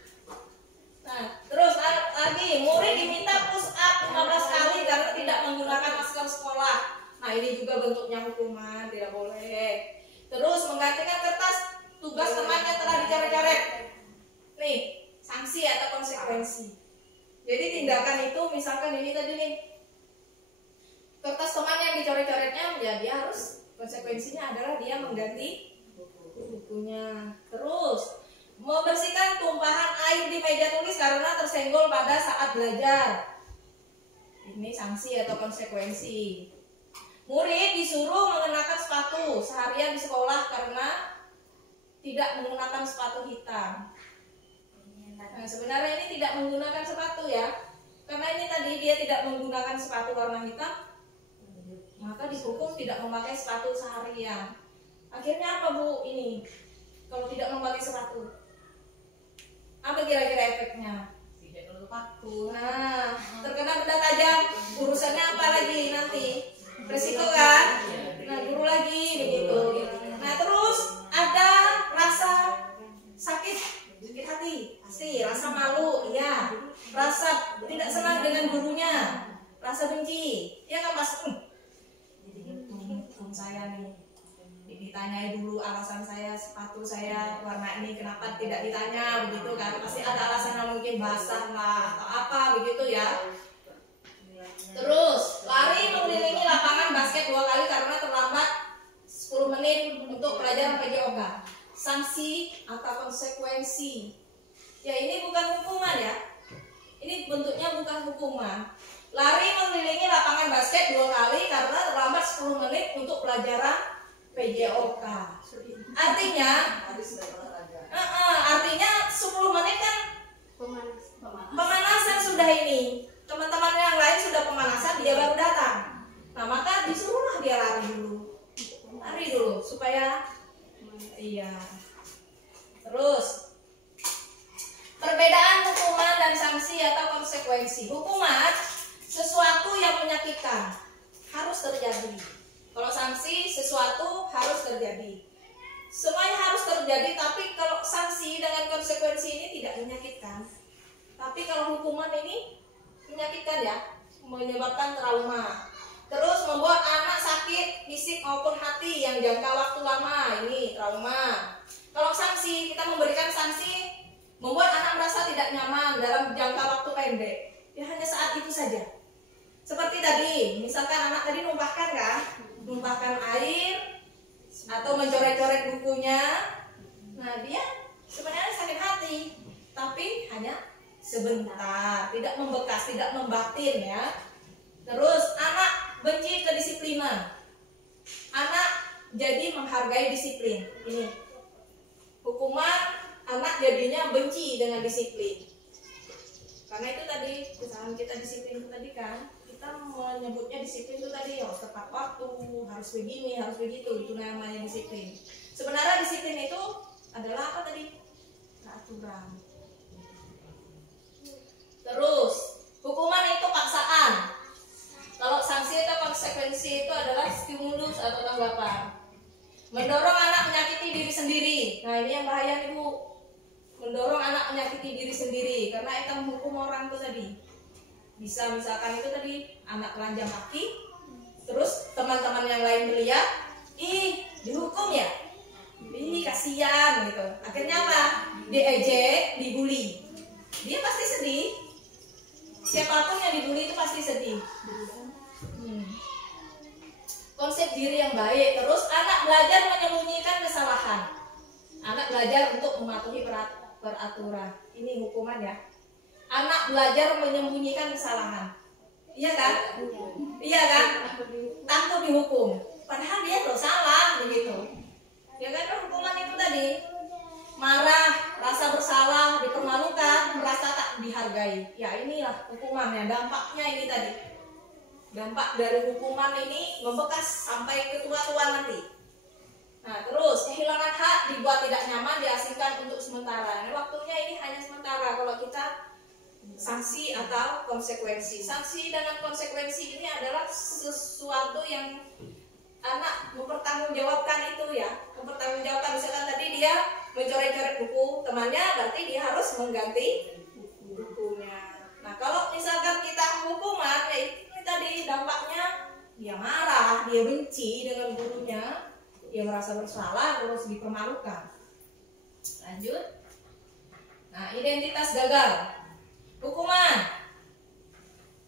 Nah, terus lagi murid diminta push up 15 kali karena tidak menggunakan masker sekolah. Nah, ini juga bentuknya hukuman, tidak boleh. Terus menggantikan kertas tugas teman yang telah dicoret-coret. Nih, sanksi atau konsekuensi. Jadi tindakan itu misalkan ini tadi nih. Kertas teman yang dicoret-coretnya ya dia harus konsekuensinya adalah dia mengganti bukunya. Terus membersihkan tumpahan air di meja tulis karena tersenggol pada saat belajar. Ini sanksi atau konsekuensi. Murid disuruh mengenakan sepatu seharian di sekolah karena tidak menggunakan sepatu hitam. Nah, sebenarnya ini tidak menggunakan sepatu ya. Karena ini tadi dia tidak menggunakan sepatu warna hitam, maka dihukum tidak memakai sepatu seharian. Akhirnya apa, Bu? Ini kalau tidak memakai sepatu, apa kira-kira efeknya? Tidak terpacu. Nah, terkena benda tajam, urusannya apa lagi nanti? Resiko kan? Nah, guru lagi begitu. Nah, terus ada rasa sakit hati, pasti rasa malu, ya, rasa tidak senang dengan gurunya, rasa benci, ya kan Mas? Saya nih ditanyai dulu alasan saya sepatu saya warna ini kenapa tidak ditanya begitu kan, pasti ada alasan mungkin basah lah atau apa begitu ya. Terus lari mengelilingi lapangan basket 2 kali karena terlambat 10 menit untuk pelajaran PJOK. Sanksi atau konsekuensi. Ya ini bukan hukuman ya. Ini bentuknya bukan hukuman. Lari mengelilingi lapangan basket 2 kali karena terlambat 10 menit untuk pelajaran PJOK. Artinya, artinya 10 menit kan pemanasan sudah ini. Teman-teman yang lain sudah pemanasan, dia baru datang. Nah maka disuruhlah dia lari dulu supaya iya. Terus perbedaan hukuman dan sanksi atau konsekuensi. Hukuman sesuatu yang menyakitkan harus terjadi. Kalau sanksi sesuatu harus terjadi. Semuanya harus terjadi, tapi kalau sanksi dengan konsekuensi ini tidak menyakitkan. Tapi kalau hukuman ini menyakitkan ya, menyebabkan trauma. Terus membuat anak sakit fisik maupun hati yang jangka waktu lama, ini trauma. Kalau sanksi, kita memberikan sanksi membuat anak merasa tidak nyaman dalam jangka waktu pendek. Ya hanya saat itu saja. Seperti tadi, misalkan anak tadi numpahkan air atau mencoret-coret bukunya. Nah, dia sebenarnya sakit hati, tapi hanya sebentar, tidak membekas, tidak membatin ya. Terus anak benci kedisiplinan. Anak jadi menghargai disiplin. Ini hukuman anak jadinya benci dengan disiplin. Karena itu tadi kesalahan kita disiplin itu tadi kan, kita menyebutnya disiplin itu tadi harus tepat waktu, harus begini, harus begitu, itu namanya disiplin. Sebenarnya disiplin itu adalah apa tadi? Aturan. Terus hukuman itu paksaan. Kalau sanksi atau konsekuensi itu adalah stimulus atau tanggapan. Mendorong anak menyakiti diri sendiri. Nah ini yang bahaya nih Bu. Mendorong anak menyakiti diri sendiri karena itu menghukum orang itu tadi. Bisa misalkan itu tadi anak telanjang kaki, terus teman-teman yang lain melihat, ih dihukum ya, ini kasihan gitu. Akhirnya apa? Diejek, dibully. Dia pasti sedih. Siapapun yang dibully itu pasti sedih. Konsep diri yang baik. Terus anak belajar menyembunyikan kesalahan. Anak belajar untuk mematuhi peraturan. Ini hukuman ya. Anak belajar menyembunyikan kesalahan. Iya kan? Iya kan? Takut dihukum. Padahal dia tuh salah dampak dari hukuman ini membekas sampai ke tua-tua nanti. Nah, terus kehilangan hak dibuat tidak nyaman diasingkan untuk sementara. Nah, waktunya ini hanya sementara kalau kita sanksi atau konsekuensi. Sanksi dengan konsekuensi ini adalah sesuatu yang anak mempertanggungjawabkan itu ya. Mempertanggungjawabkan, misalkan tadi dia mencoret-coret buku temannya, berarti dia harus mengganti bukunya. Nah, kalau misalkan kita hukuman, ya ini tadi dampaknya dia marah, dia benci dengan gurunya, dia merasa bersalah, terus dipermalukan. Lanjut. Nah, identitas gagal. Hukuman.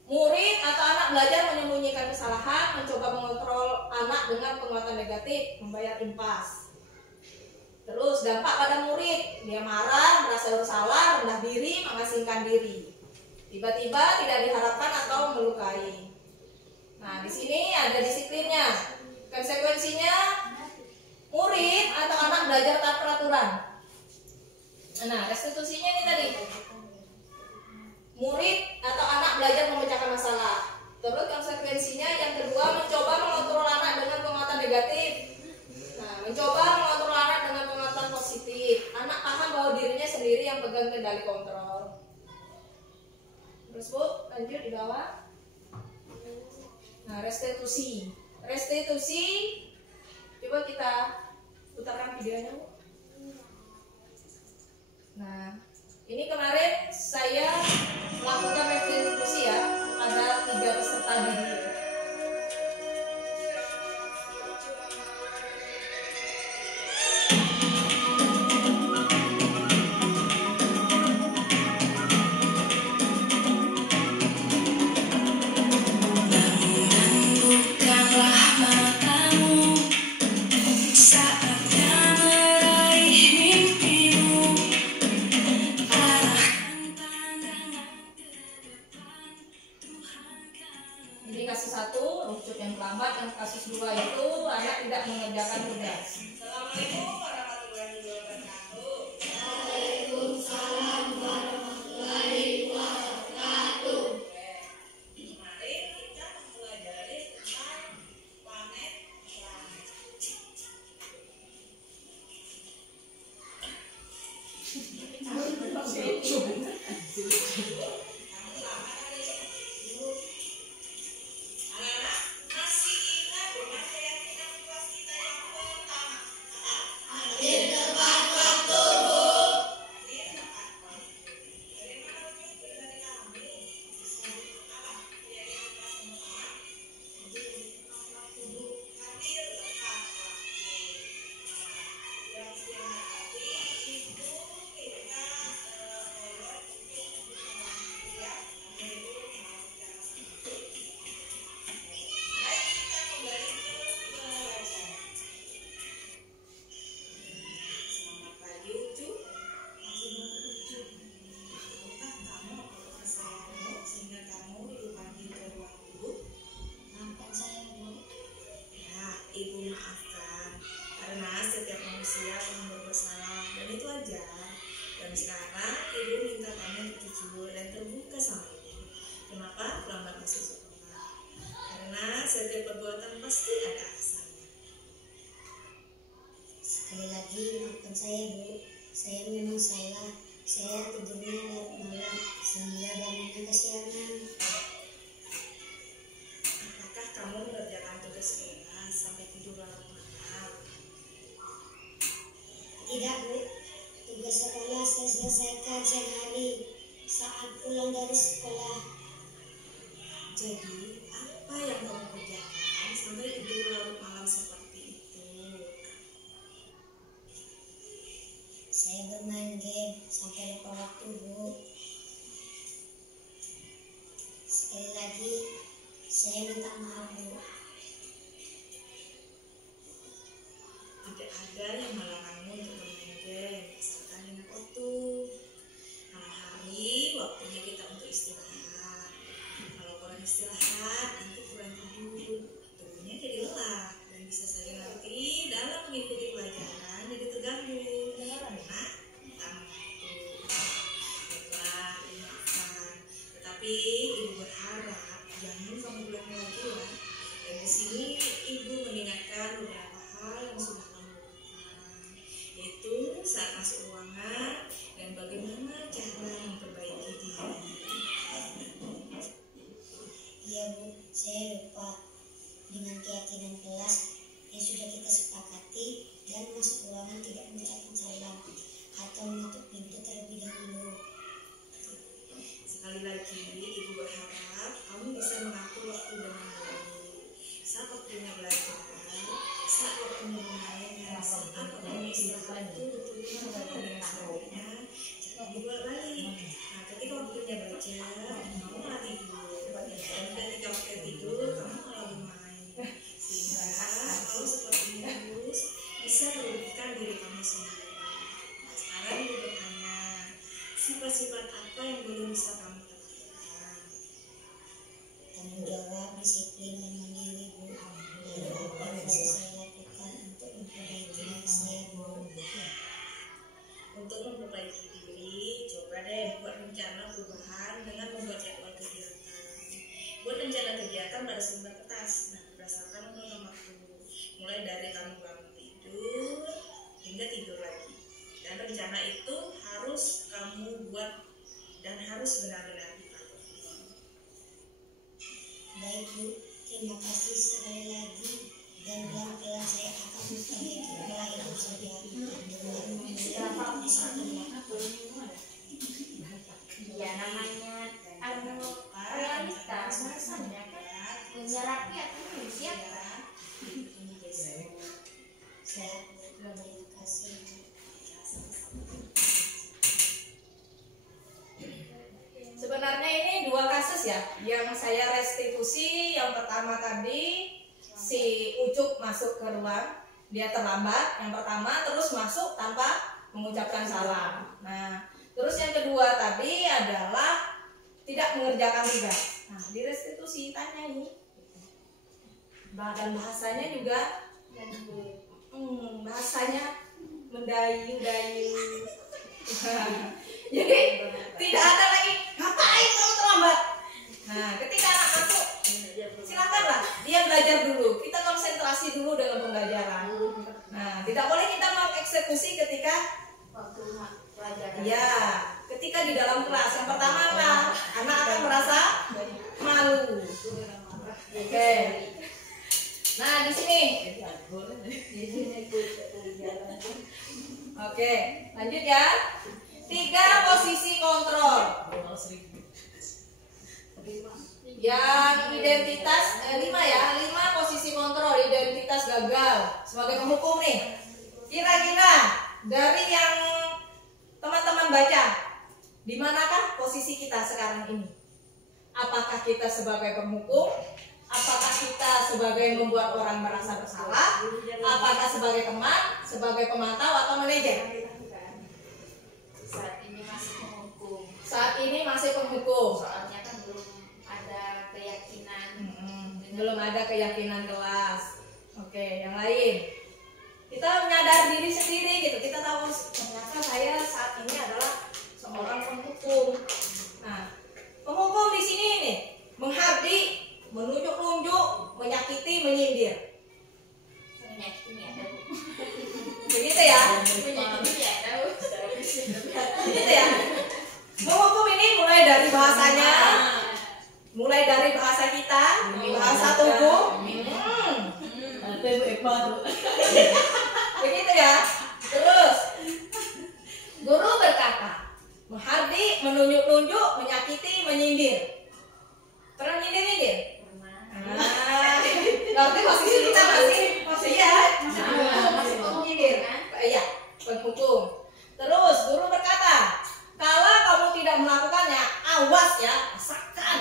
Murid atau anak belajar menyembunyikan kesalahan, mencoba mengontrol anak dengan penguatan negatif, membayar impas. Terus dampak pada murid, dia marah, merasa bersalah, rendah diri, mengasingkan diri. Tiba-tiba tidak diharapkan atau melukai. Nah, di sini ada disiplinnya. Konsekuensinya, murid atau anak belajar taat peraturan. Nah, restitusinya ini tadi. Murid atau anak belajar memecahkan masalah. Terus konsekuensinya yang kedua, mencoba mengontrol anak dengan penguatan negatif. Nah, mencoba mengontrol anak dengan penguatan positif. Anak paham bahwa dirinya sendiri yang pegang kendali kontrol. Terus Bu, lanjut di bawah. Nah, restitusi. Restitusi, coba kita putarkan videonya Bu. Nah, ini kemarin saya melakukan restitusi ya pada 3 peserta didik. Kasus 1, rucut yang terlambat, dan kasus 2 itu anak tidak mengerjakan tugas. Assalamualaikum warahmatullahi wabarakatuh. Waalaikumsalam warahmatullahi wabarakatuh. Kemarin kita mempelajari tentang planet. Ibu maafkan karena setiap manusia yang bersalah dan itu wajar. Dan sekarang ibu minta kamu jujur dan terbuka sama ibu. Kenapa terlambat masuk sekolah? Karena setiap perbuatan pasti ada alasannya. Sekali lagi maafkan saya Bu, saya memang salah. Saya tidurnya larut malam sehingga bangunnya kesiangan. Apakah kamu mengerjakan tugas sekolah sampai tidur larut malam? Tidak Bu, tugas sekolah saya selesaikan siang hari saat pulang dari sekolah. Jadi apa yang kamu kerjakan sampai tidur larut malam seperti itu? Saya bermain game sampai lupa waktu Bu. Sekali lagi saya minta maaf Bu. Tidak ada yang melarangmu untuk bermain game, asalkan ingat waktu. Malam hari waktunya kita untuk istirahat. Kalau kurang istirahat, sini Ibu mengingatkan beberapa hal yang sudah kamu lakukan, yaitu saat masuk ruangan dan bagaimana cara memperbaiki diri. Iya Bu, saya lupa dengan keyakinan kelas yang sudah kita sepakati dan masuk ruangan tidak menyalakan salam atau menutup pintu terlebih dahulu. Sekali lagi, Ibu berharap kamu bisa mengatur waktu dengan baik. Saat waktunya belajar, saat waktunya bermain, dan saat waktunya istirahat itu betul-betul dengan sebaiknya. Jangan dibuat balik. Nah, ketika waktunya belajar, kamu malah tidur. Dan ketika waktunya tidur, kamu malah bermain. Sehingga kalau seperti ini terus bisa merugikan diri kamu sendiri. Nah, sekarang Ibu bertanya, sifat-sifat apa yang belum bisa kamu lakukan? Tanggung jawab, disiplin, dan mandiri Bu. Lalu apa yang bisa saya lakukan untuk memperbaiki diri saya Bu? Untuk memperbaiki diri, coba deh buat rencana perubahan dengan membuat jadwal kegiatan. Buat rencana kegiatan pada sumber kertas, nah, berdasarkan nomor waktu, mulai dari kamu bangun tidur hingga tidur lagi. Dan rencana itu harus kamu buat dan harus benar-benar dipakai. Baik Bu, terima kasih sekali lagi dan pelan-pelan saya akan memperbaiki pola hidup saya dengan memulai disiplin. Ya namanya realitas rasanya kan menyerapi atau siapa. Sehat Bu, terima kasih. Sebenarnya ini dua kasus ya yang saya restitusi. Yang pertama tadi si Ucup masuk ke ruang, dia terlambat yang pertama, terus masuk tanpa mengucapkan salam. Nah, terus yang kedua tadi adalah tidak mengerjakan tugas. Nah, di restitusi tanya ini, dan bahasanya juga bahasanya mendayu-dayu. Jadi tidak ada lagi ngapain kamu terlambat. Nah, ketika anak masuk, silakanlah dia belajar dulu. Kita konsentrasi dulu dengan pembelajaran. Nah, tidak boleh kita mengeksekusi ketika Waktu pelajaran. ya, ketika di dalam kelas. Yang pertama lah, anak akan merasa malu. Oke. Nah, di sini. Oke, lanjut ya. 3 posisi kontrol. Yang identitas 5 ya, 5 posisi kontrol identitas gagal sebagai penghukum nih. Kira-kira dari yang teman-teman baca, di manakah posisi kita sekarang ini? Apakah kita sebagai penghukum? Apakah kita sebagai membuat orang merasa bersalah? Apakah sebagai teman, sebagai pemantau atau manajer? Saat ini masih menghukum. Saat ini masih penghukum. Soalnya kan belum ada keyakinan. Belum ada keyakinan kelas. Oke, yang lain. Kita menyadari diri sendiri gitu. Kita tahu ternyata saya saat ini adalah seorang penghukum. Nah, penghukum di sini nih menghardi, menunjuk-nunjuk, menyakiti, menyindir. Menyakiti ada Bu. Begitu ya? Menyakiti ada Bu. Begitu ya? Menghukum ini mulai dari bahasanya, mulai dari bahasa kita, bahasa tubuh. Begitu ya. Terus guru berkata, menghardi, menunjuk-nunjuk, menyakiti, menyindir. Pernah nyindir-nyindir? Nah, berarti posisi kita masih ya, masih menyindir kan? Iya, penghukum. Terus guru berkata, kalau kamu tidak melakukannya, awas ya, rasakan.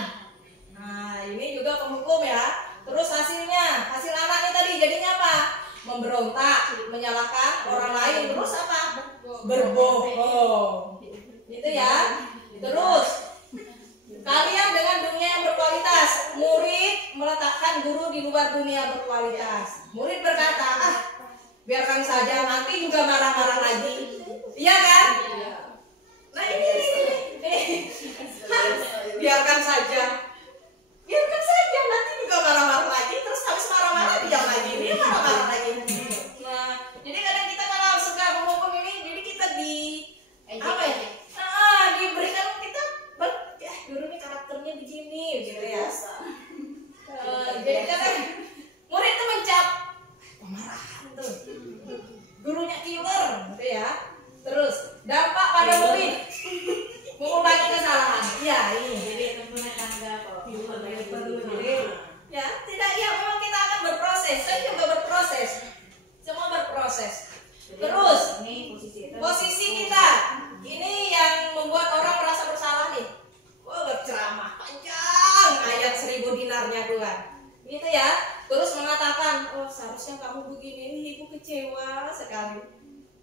Nah, ini juga penghukum ya. Terus hasilnya, hasil anak ini tadi jadinya apa? Memberontak, menyalahkan orang lain. Terus apa? Berbohong. Gitu ya. Terus kalian dengan dunia yang berkualitas, murid meletakkan guru di luar dunia berkualitas. Murid berkata, ah, biarkan saja, nanti juga marah-marah lagi. Iya kan? Nah ini. Biarkan saja, nanti juga marah-marah lagi. Terus habis marah-marah diam lagi, dia marah-marah lagi. Nah, jadi kadang kita kalau suka menghukum ini, jadi kita apa ya? Diberikan kita guru ini karakternya begini, gitu ya. Jadi kadang murid itu mencap pemarahan tuh, gurunya killer, gitu ya. Terus dampak pada murid mengulangi kesalahan. Iya, ini. Jadi teman tangga kok. Ya, tidak, ya memang kita akan berproses. Saya juga berproses. Semua berproses. Terus ini posisi kita ini yang membuat orang merasa bersalah nih. Berceramah panjang ayat 1000 dinarnya Tuhan. Gitu ya. Terus mengatakan, oh seharusnya kamu begini, ini ibu kecewa sekali.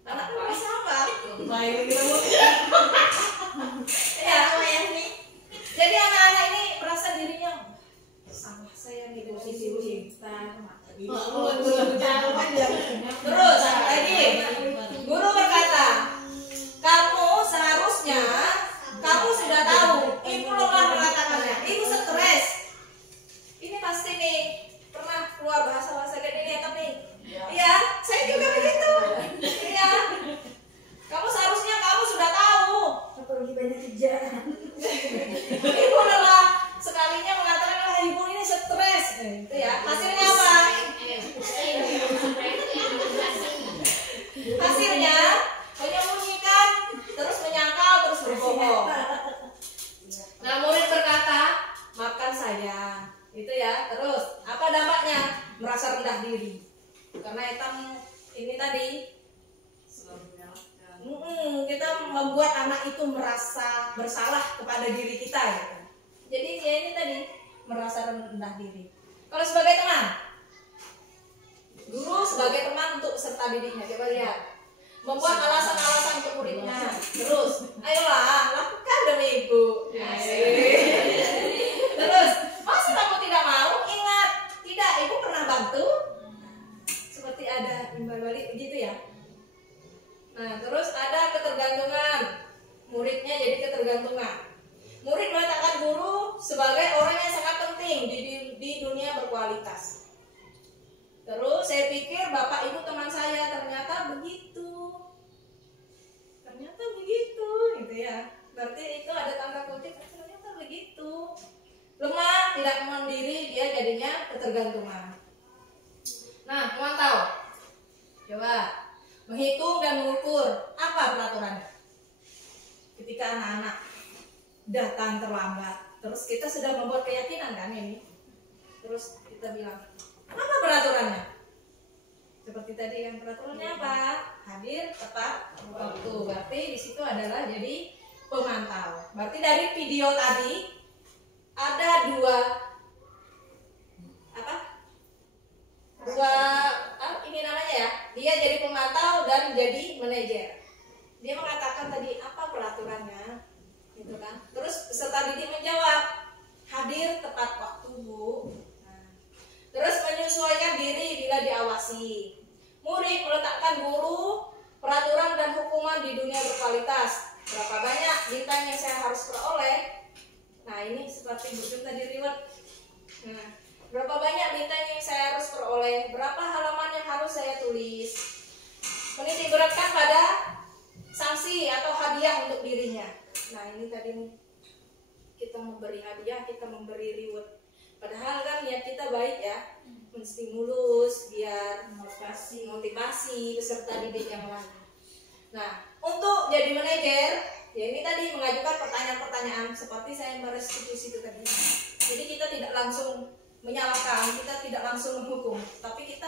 Anak lebih sabar. Baik gitu. Ya, nih. Jadi anak-anak ini merasa dirinya salah saya nih posisi kita. Terus lagi guru berkata, kamu seharusnya kamu sudah tahu. Ibu lemah mengatakannya. Ibu stres. Ini pasti nih pernah keluar bahasa-bahasa kayak gini ya kan nih? Iya, saya juga begitu. Iya. Kamu seharusnya kamu sudah tahu. apalagi banyak kerjaan. Ibu lelah sekalinya mengatakan ibu ini stres. Itu ya. Hasilnya apa? Hasilnya menyembunyikan, terus menyangkal, terus berbohong. Nah, murid berkata, maafkan saya. Itu ya. Terus apa dampaknya? Merasa rendah diri. Karena ini tadi kita membuat anak itu merasa bersalah kepada diri kita gitu. Jadi ya ini tadi merasa rendah diri. Kalau sebagai teman, guru sebagai teman untuk peserta didiknya, coba lihat, membuat alasan-alasan untuk muridnya. Terus, ayolah lakukan demi ibu. Terus, masa kamu tidak mau? Ingat, tidak, ibu pernah bantu. Seperti ada imbal balik begitu ya. Nah, terus ada ketergantungan. Muridnya jadi ketergantungan. Murid meletakkan guru sebagai orang yang sangat penting di dunia berkualitas. Terus saya pikir bapak ibu teman saya ternyata begitu. Ternyata begitu, gitu ya. Berarti itu ada tanda kutip, ternyata begitu. Lemah, tidak mandiri, dia jadinya ketergantungan. Nah, memantau. Coba menghitung dan mengukur apa peraturannya. Ketika anak-anak datang terlambat, terus kita sudah membuat keyakinan kan ini. Terus kita bilang, apa peraturannya? Seperti tadi yang peraturannya apa? Hadir tepat waktu. Berarti di situ adalah jadi pemantau. Berarti dari video tadi ada dua ini namanya ya, dia jadi pemantau dan jadi manajer. Dia mengatakan tadi apa peraturannya, gitu kan? Terus peserta didik menjawab, hadir tepat waktu bu. Nah, terus menyesuaikan diri bila diawasi. Murid meletakkan guru, peraturan dan hukuman di dunia berkualitas. Berapa banyak bintang yang saya harus peroleh? Nah ini seperti Bu Jum tadi riwet. Nah, berapa banyak bintang yang saya harus peroleh? Berapa halaman yang harus saya tulis? Menitik beratkan pada sanksi atau hadiah untuk dirinya. Nah ini tadi nih, kita memberi hadiah, kita memberi reward. Padahal kan niat kita baik ya, menstimulus biar motivasi peserta didik yang lain. Nah untuk jadi manajer, ya ini tadi mengajukan pertanyaan-pertanyaan seperti saya merestitusi itu tadi. Jadi kita tidak langsung menyalahkan, kita tidak langsung menghukum, tapi kita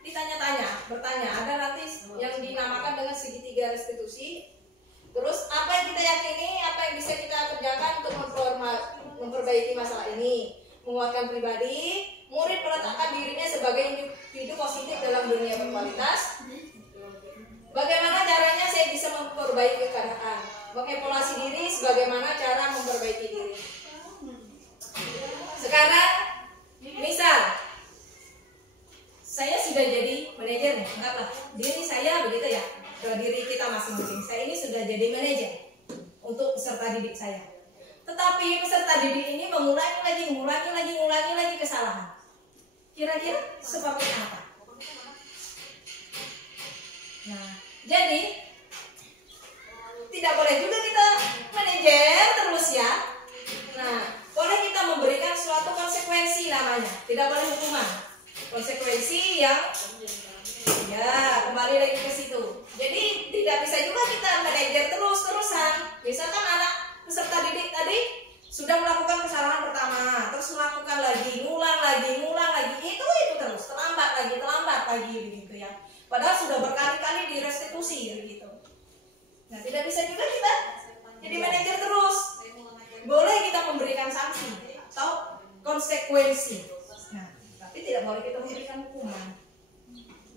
ditanya-tanya, bertanya. Ada nanti yang dinamakan dengan segitiga restitusi. Terus apa yang kita yakini, apa yang bisa kita kerjakan untuk memperbaiki masalah ini, menguatkan pribadi. Murid meletakkan dirinya sebagai individu positif dalam dunia berkualitas. Bagaimana caranya saya bisa memperbaiki keadaan, mengevaluasi diri, sebagaimana cara memperbaiki diri. Sekarang misal saya sudah jadi manajer nih, anggaplah diri saya begitu ya, ke diri kita masing-masing. Saya ini sudah jadi manajer untuk peserta didik saya. Tetapi peserta didik ini mengulangi lagi kesalahan. Kira-kira seperti apa? Nah, jadi tidak boleh juga kita manajer terus ya. Nah, boleh kita memberikan suatu konsekuensi namanya. Tidak boleh hukuman. Konsekuensi yang ya kembali lagi ke situ. Jadi tidak bisa juga kita manajer terus-terusan. Misalkan anak peserta didik tadi sudah melakukan kesalahan pertama, terus melakukan lagi, ngulang lagi, itu terus, terlambat lagi begitu ya. Padahal sudah berkali-kali direstitusi begitu. Nah, tidak bisa juga kita jadi manajer terus. Boleh kita memberikan sanksi atau konsekuensi. Nah, tapi tidak boleh kita memberikan hukuman.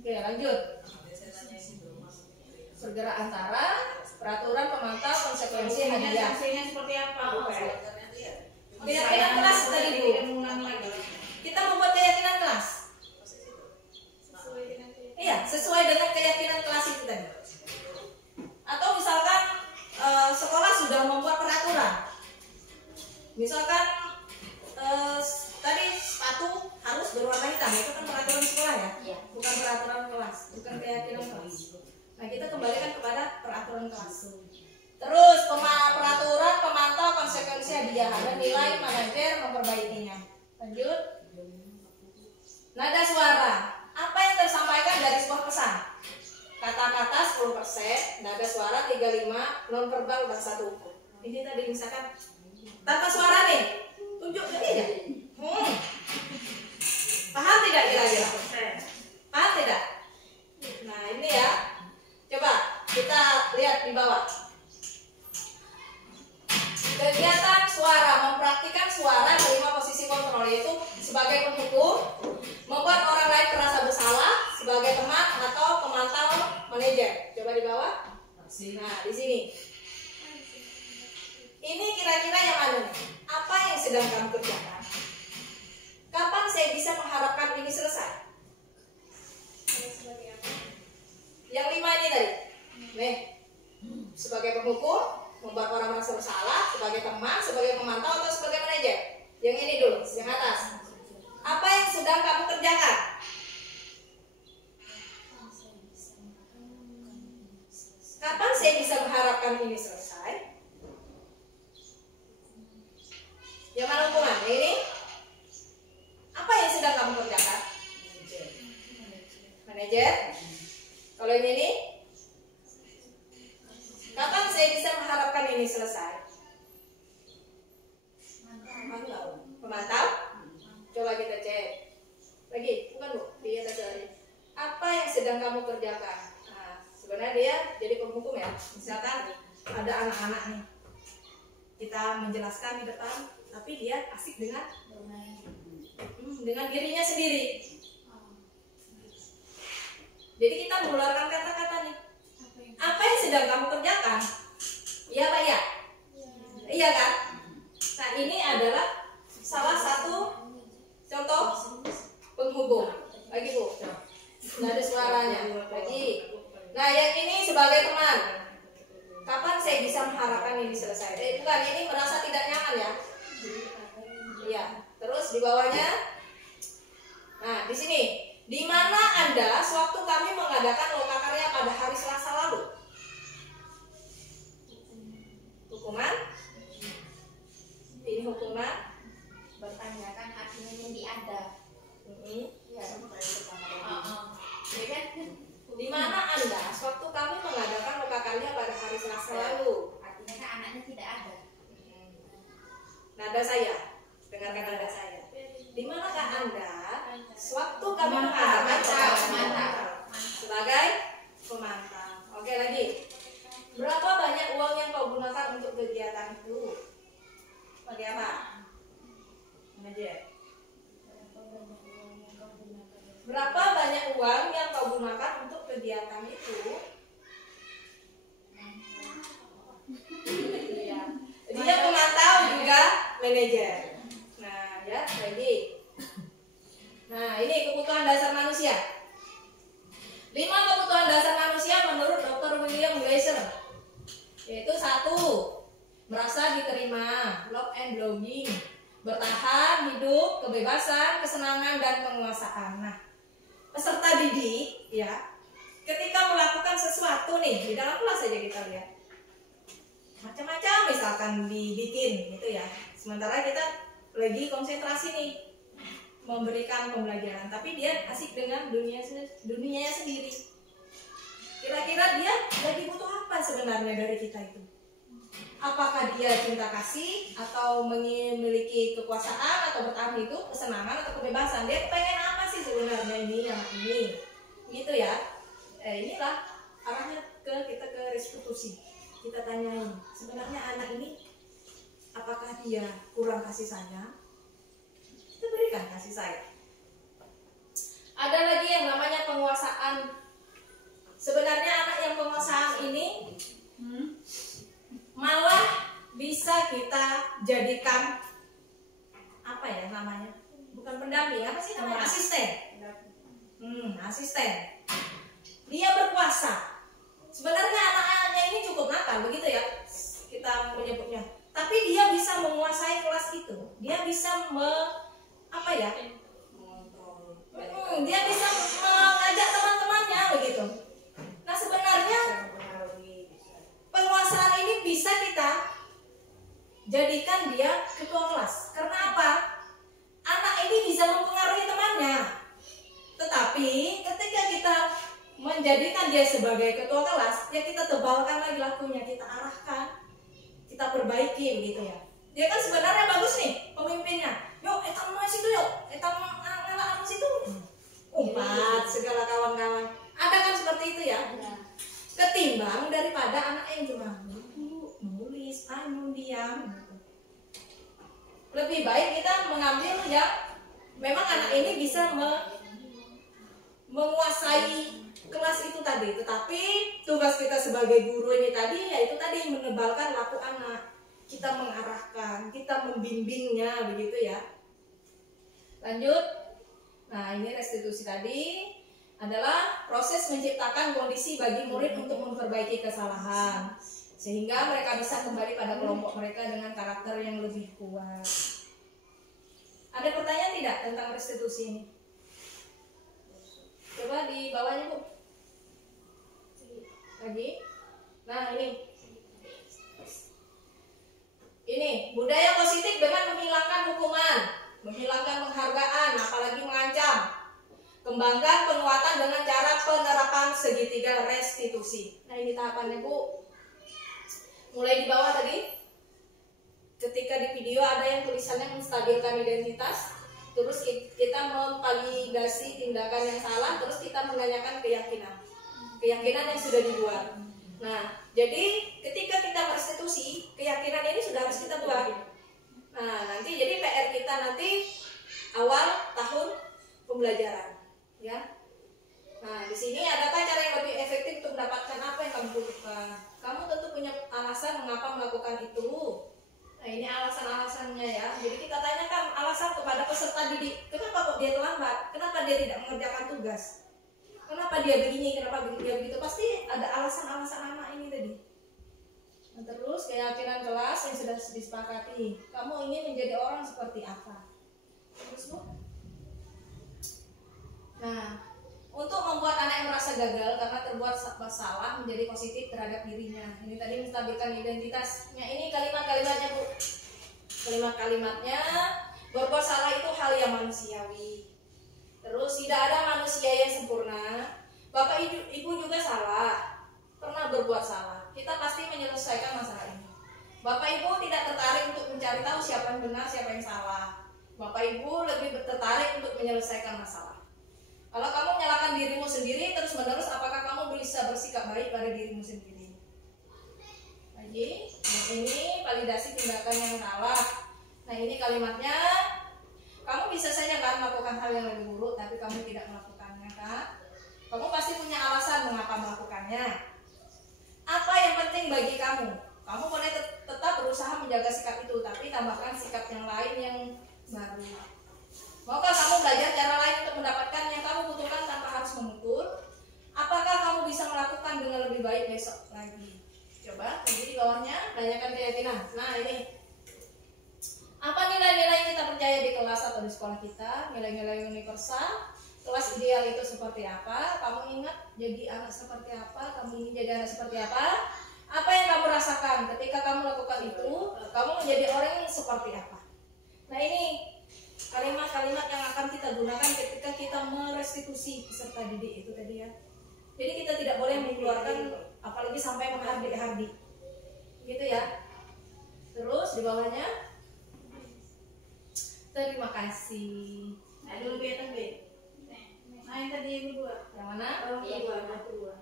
Oke, lanjut. Bergerak antara peraturan pemantau, konsekuensi, hadiah. Sanksinya seperti apa? Keyakinan kelas tadi Bu. Kita membuat keyakinan kelas. Iya, sesuai dengan keyakinan kelas itu tadi. Atau misalkan sekolah sudah membuat peraturan. Misalkan tadi sepatu harus berwarna hitam, itu kan peraturan sekolah ya, bukan peraturan kelas, bukan keyakinan kelas. Nah, kita kembalikan kepada peraturan kelas. Terus peraturan pemantau konsekuensi hadiah, ada nilai manajer memperbaikinya. Lanjut. Nada suara. Apa yang tersampaikan dari sebuah pesan? Kata-kata 10%, nada suara 35, non verbal bahasa tubuh. Ini tadi misalkan tata suara nih, tunjuk ke dia. Paham tidak kira-kira? Paham tidak? Nah, ini ya. Coba kita lihat di bawah. Kegiatan suara, mempraktikkan suara terima posisi kontrol, yaitu sebagai penghukum, membuat orang lain terasa bersalah, sebagai teman atau pemantau manajer. Coba di bawah. Nah, di sini. Ini kira-kira yang mana nih? Apa yang sedang kamu kerjakan? Kapan saya bisa mengharapkan ini selesai? Yang 5 ini tadi. Nih, sebagai penghukum, membuat orang merasa bersalah, sebagai teman, sebagai pemantau, atau sebagai manajer. Yang ini dulu, yang atas. Apa yang sedang kamu kerjakan? Kapan saya bisa mengharapkan ini selesai? Yang mana hubungan? Ini? Apa yang sedang kamu kerjakan? Manajer. Kalau yang ini? Kapan saya bisa mengharapkan ini selesai? Pemantau? Coba kita cek. Lagi, bukan Bu, di atas tadi. Apa yang sedang kamu kerjakan? Nah, sebenarnya dia jadi penghukum ya. Misalkan ada anak-anak nih, kita menjelaskan di depan, tapi dia asik dengan dirinya sendiri. Jadi kita mengeluarkan kata-kata nih. Apa yang sedang kamu kerjakan? Iya Pak ya? Iya kan? Nah, ini adalah salah satu contoh penghubung. Lagi Bu, nggak ada suaranya. Lagi. Nah, yang ini sebagai teman. Kapan saya bisa mengharapkan ini selesai? Bukan, ini merasa tidak nyaman ya. Iya. Terus di bawahnya. Nah, di sini. Di mana Anda sewaktu kami mengadakan lokakarya pada hari Selasa lalu? Hukuman? Ini hukuman? Bertanyakan artinya yang diada. Ya. Di mana Anda sewaktu kami mengadakan lokakarya pada hari Selasa lalu? Artinya kan anaknya tidak ada. Nada saya, dengarkan nada saya. Di manakah Anda sewaktu kami mengadakan pemantau sebagai pemantau? Oke, lagi. Berapa banyak uang yang kau gunakan untuk kegiatan itu? Bagi apa? Manajer. Berapa banyak uang yang kau gunakan untuk kegiatan itu? Iya. Dia pemantau juga manajer. Nah, ya, lagi. Nah, ini kebutuhan dasar manusia. 5 kebutuhan dasar manusia menurut Dr. William Glasser. Yaitu 1, merasa diterima, love and belonging, bertahan, hidup, kebebasan, kesenangan, dan penguasaan. Nah, peserta didik ya, ketika melakukan sesuatu nih di dalam kelas aja kita lihat macam-macam, misalkan dibikin gitu ya, sementara kita lagi konsentrasi nih memberikan pembelajaran, tapi dia asik dengan dunianya sendiri. Kira-kira dia lagi butuh apa sebenarnya dari kita itu? Apakah dia cinta kasih, atau memiliki kekuasaan, atau bertahan hidup, kesenangan, atau kebebasan? Dia pengen apa sih sebenarnya ini, anak ini? Gitu ya. Inilah arahnya kita ke restitusi. Kita tanyain, sebenarnya anak ini apakah dia kurang kasih sayang? Kita berikan kasih sayang. Ada lagi yang namanya penguasaan. Sebenarnya anak yang penguasaan ini malah bisa kita jadikan apa ya namanya? Bukan pendamping, apa sih namanya? Asisten. Asisten. Dia berkuasa. Sebenarnya anak-anaknya ini cukup nakal, begitu ya kita menyebutnya. Tapi dia bisa menguasai kelas itu. Dia bisa dia bisa mengajak teman-temannya begitu. Nah, sebenarnya penguasaan ini bisa kita jadikan dia ketua kelas. Karena apa? Anak ini bisa mempengaruhi temannya. Tetapi ketika kita menjadikan dia sebagai ketua kelas, ya kita tebalkan lagi lakunya, kita arahkan, kita perbaiki begitu ya. Dia kan sebenarnya bagus nih pemimpinnya. Yuk, etam mau situ yuk, etam ngalah situ. Umpat segala kawan-kawan. Ada kan seperti itu ya? Ketimbang daripada anak yang cuma nulis, diam. Lebih baik kita mengambil ya, memang anak ini bisa menguasai kelas itu tadi, tetapi tugas kita sebagai guru ini tadi yaitu tadi menebalkan laku anak, kita mengarahkan, kita membimbingnya begitu ya. Lanjut. Nah, ini restitusi tadi adalah proses menciptakan kondisi bagi murid untuk memperbaiki kesalahan sehingga mereka bisa kembali pada kelompok mereka dengan karakter yang lebih kuat. Ada pertanyaan tidak tentang restitusi ini? Coba di bawahnya, Bu. Lagi. Nah, ini budaya positif dengan menghilangkan hukuman, menghilangkan penghargaan, apalagi mengancam. Kembangkan penguatan dengan cara penerapan segitiga restitusi. Nah, ini tahapannya, Bu. Mulai di bawah tadi. Ketika di video ada yang tulisannya menstabilkan identitas, terus kita memvalidasi tindakan yang salah, terus kita menanyakan keyakinan yang sudah dibuat. Nah, jadi ketika kita restitusi, keyakinan ini sudah harus kita buat. Nah, nanti jadi PR kita nanti awal tahun pembelajaran, ya. Nah, di sini adakah cara yang lebih efektif untuk mendapatkan apa yang kamu butuhkan? Kamu tentu punya alasan mengapa melakukan itu. Nah, ini alasan-alasannya ya. Jadi kita tanyakan alasan kepada peserta didik. Kenapa kok dia terlambat? Kenapa dia tidak mengerjakan tugas? Kenapa dia begini? Kenapa dia begitu? Pasti ada alasan-alasan anak ini tadi. Nah, terus keyakinan kelas yang sudah disepakati. Kamu ingin menjadi orang seperti apa? Terus, Bu. Nah, untuk membuat anak yang merasa gagal karena terbuat salah menjadi positif terhadap dirinya. Ini tadi menstabilkan identitasnya. Ini kalimat-kalimatnya, Bu. Kalimat-kalimatnya, berbuat salah itu hal yang manusiawi. Terus tidak ada manusia yang sempurna. Bapak ibu juga salah, pernah berbuat salah. Kita pasti menyelesaikan masalah ini. Bapak ibu tidak tertarik untuk mencari tahu siapa yang benar, siapa yang salah. Bapak ibu lebih tertarik untuk menyelesaikan masalah. Kalau kamu menyalahkan dirimu sendiri terus menerus, apakah kamu bisa bersikap baik pada dirimu sendiri? Lagi, ini validasi tindakan yang salah. Nah, ini kalimatnya. Kamu bisa saja kan melakukan hal yang lebih buruk, tapi kamu tidak melakukannya kan? Kamu pasti punya alasan mengapa melakukannya. Apa yang penting bagi kamu? Kamu boleh tetap berusaha menjaga sikap itu, tapi tambahkan sikap yang lain yang baru. Maukah kamu belajar cara lain untuk mendapatkan yang kamu butuhkan tanpa harus memukul? Apakah kamu bisa melakukan dengan lebih baik besok lagi? Coba, jadi di bawahnya tanyakan keyakinan. Nah, ini. Apa nilai-nilai yang kita percaya di kelas atau di sekolah kita? Nilai-nilai universal. Kelas ideal itu seperti apa? Kamu ingat jadi anak seperti apa? Kamu ingin jadi anak seperti apa? Apa yang kamu rasakan ketika kamu lakukan itu? Kamu menjadi orang yang seperti apa? Nah, ini kalimat-kalimat yang akan kita gunakan ketika kita merestitusi peserta didik itu tadi ya. Jadi kita tidak boleh mengeluarkan apalagi sampai menghardik-hardik. Gitu ya. Terus di bawahnya terima kasih. Nah, dulu beta B. Nah, yang tadi yang kedua. Yang mana? Kedua.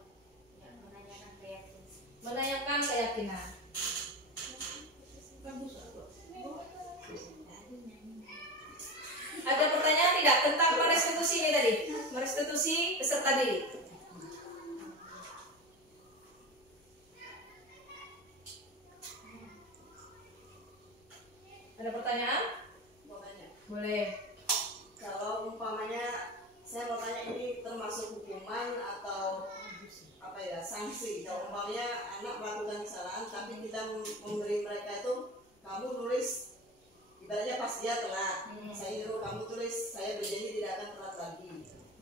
Yang menanyakan keyakinan. Menanyakan keyakinan. Ada pertanyaan tidak tentang merestitusi ini tadi? Merestitusi peserta didik. Ada pertanyaan? Mau tanya. Boleh. Kalau umpamanya saya mau tanya, ini termasuk hukuman atau apa ya, sanksi? Kalau umpamanya anak melakukan kesalahan tapi kita memberi mereka itu, kamu nulis ibaratnya pas dia telat, saya nyuruh kamu tulis saya berjanji tidak akan telat lagi.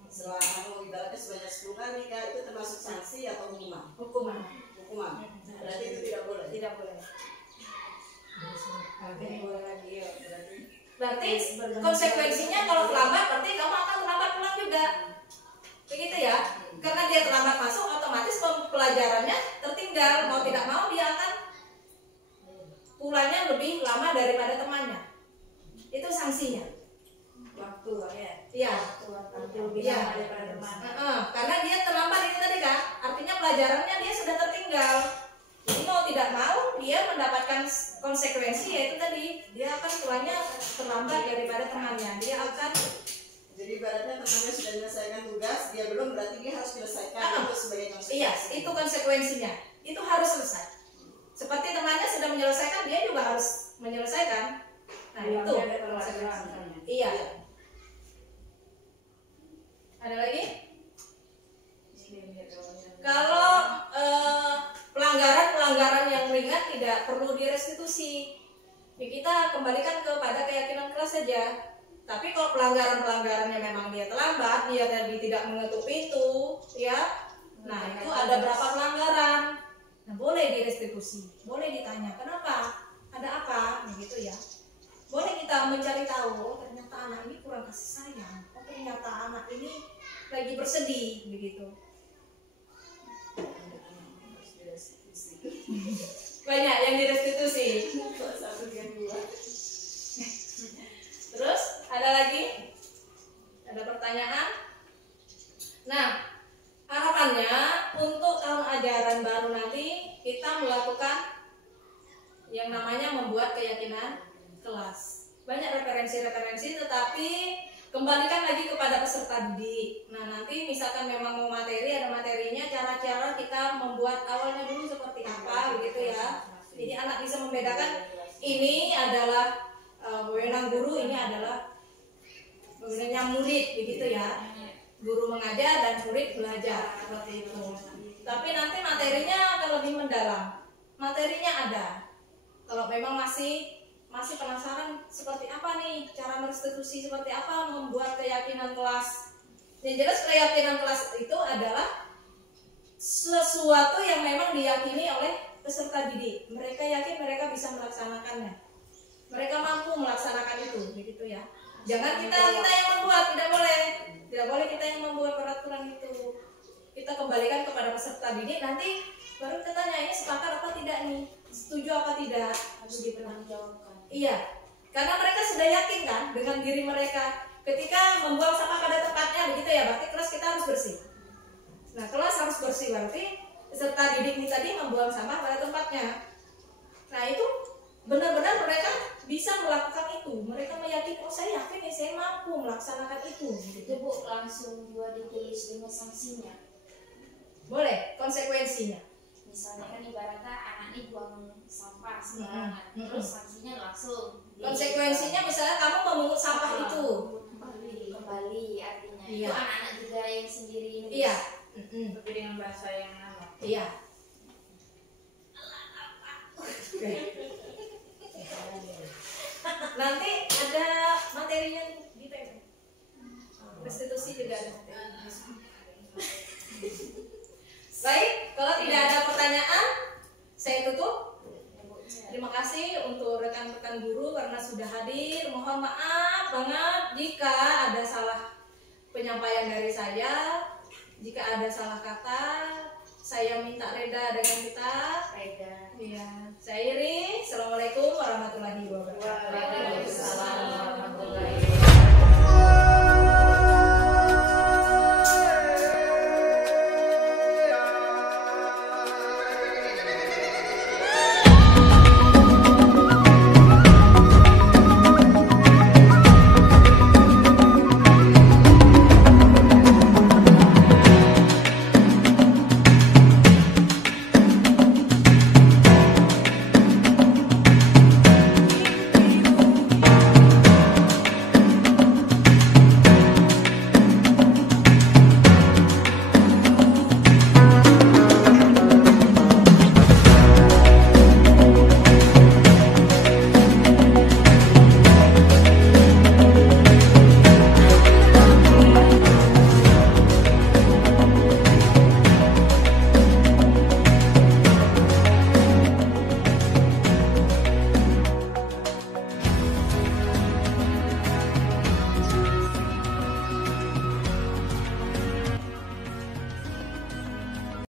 Setelah kamu ibaratnya sebanyak 10 kali, Kak, itu termasuk sanksi atau hukuman? Hukuman. Hukuman. Berarti itu tidak boleh. Tidak boleh. Ini boleh lagi ya, berarti. Berarti konsekuensinya kalau terlambat berarti kamu akan terlambat pulang juga. Begitu ya. Karena dia terlambat masuk, otomatis pelajarannya tertinggal. Mau tidak mau dia akan pulangnya lebih lama daripada temannya. Itu sanksinya. Waktu ya. Iya. Waktu lebih Iya. lama daripada teman. Karena dia terlambat itu tadi kan. Artinya pelajarannya dia sudah tertinggal. Jadi mau tidak mau dia mendapatkan konsekuensi, yaitu tadi dia akan pulangnya terlambat daripada temannya. Dia akan Jadi ibaratnya temannya sudah menyelesaikan tugas, dia belum, berarti dia harus menyelesaikan itu sebagai konsekuensi. iya, itu konsekuensinya. Itu harus selesai. Seperti temannya sudah menyelesaikan, dia juga harus menyelesaikan. Nah, itu konsekuensinya. Iya. Ada lagi? Kalau pelanggaran yang ringan tidak perlu direstitusi. Ya, kita kembalikan kepada keyakinan kelas saja. Tapi kalau pelanggaran-pelanggarannya memang dia terlambat, dia tadi tidak mengetuk pintu, ya. Nah, itu ada berapa pelanggaran. Nah, boleh direstitusi, boleh ditanya, kenapa? Ada apa? Begitu ya. Boleh kita mencari tahu, oh, ternyata anak ini kurang kasih sayang. Oh, ternyata anak ini lagi bersedih, begitu. Banyak yang direstitusi. Terus ada lagi? Ada pertanyaan? Nah, harapannya untuk tahun ajaran baru nanti kita melakukan yang namanya membuat keyakinan kelas. Banyak referensi-referensi, tetapi kembalikan lagi kepada peserta didik. Nah, nanti misalkan memang mau materi, ada materinya, cara-cara kita membuat awalnya dulu seperti apa, begitu ya. Jadi anak bisa membedakan ini adalah wewenang guru, ini adalah wewenangnya murid, begitu ya. Guru mengajar dan murid belajar, seperti itu. Tapi nanti materinya akan lebih mendalam. Materinya ada. Kalau memang masih penasaran seperti apa nih cara merestitusi, seperti apa membuat keyakinan kelas. Yang jelas keyakinan kelas itu adalah sesuatu yang memang diyakini oleh peserta didik. Mereka yakin mereka bisa melaksanakannya. Mereka mampu melaksanakan itu, begitu ya. Jangan kita yang membuat, tidak boleh. Tidak boleh kita yang membuat peraturan itu. Kita kembalikan kepada peserta didik, nanti baru kita tanya ini sepakat apa tidak nih, setuju apa tidak, harus dipertanggungjawabkan. Iya, karena mereka sudah yakin kan dengan diri mereka. Ketika membuang sampah pada tempatnya, begitu ya, berarti kelas kita harus bersih. Nah, kelas harus bersih berarti peserta didik ini tadi membuang sampah pada tempatnya. Nah, itu benar-benar mereka bisa melakukan itu. Mereka meyakini, oh saya yakin nih, saya mampu melaksanakan itu. Itu Bu, langsung juga ditulis dengan sanksinya. Boleh, konsekuensinya. Misalnya kan ibaratnya anak ini buang sampah sembarangan, terus sanksinya langsung. Konsekuensinya misalnya kamu memungut sampah itu. Kembali artinya. Iya. Itu anak-anak juga yang sendiri nulis. Iya. Tapi dengan bahasa yang nama. Iya. nanti ada materinya di TM. Restitusi juga ada. Baik, kalau tidak ada pertanyaan, saya tutup. Terima kasih untuk rekan-rekan guru karena sudah hadir. Mohon maaf banget jika ada salah penyampaian dari saya. Jika ada salah kata, saya minta reda dengan kita. Reda. Iya, saya Iri. Assalamualaikum warahmatullahi wabarakatuh. Waalaikumsalam.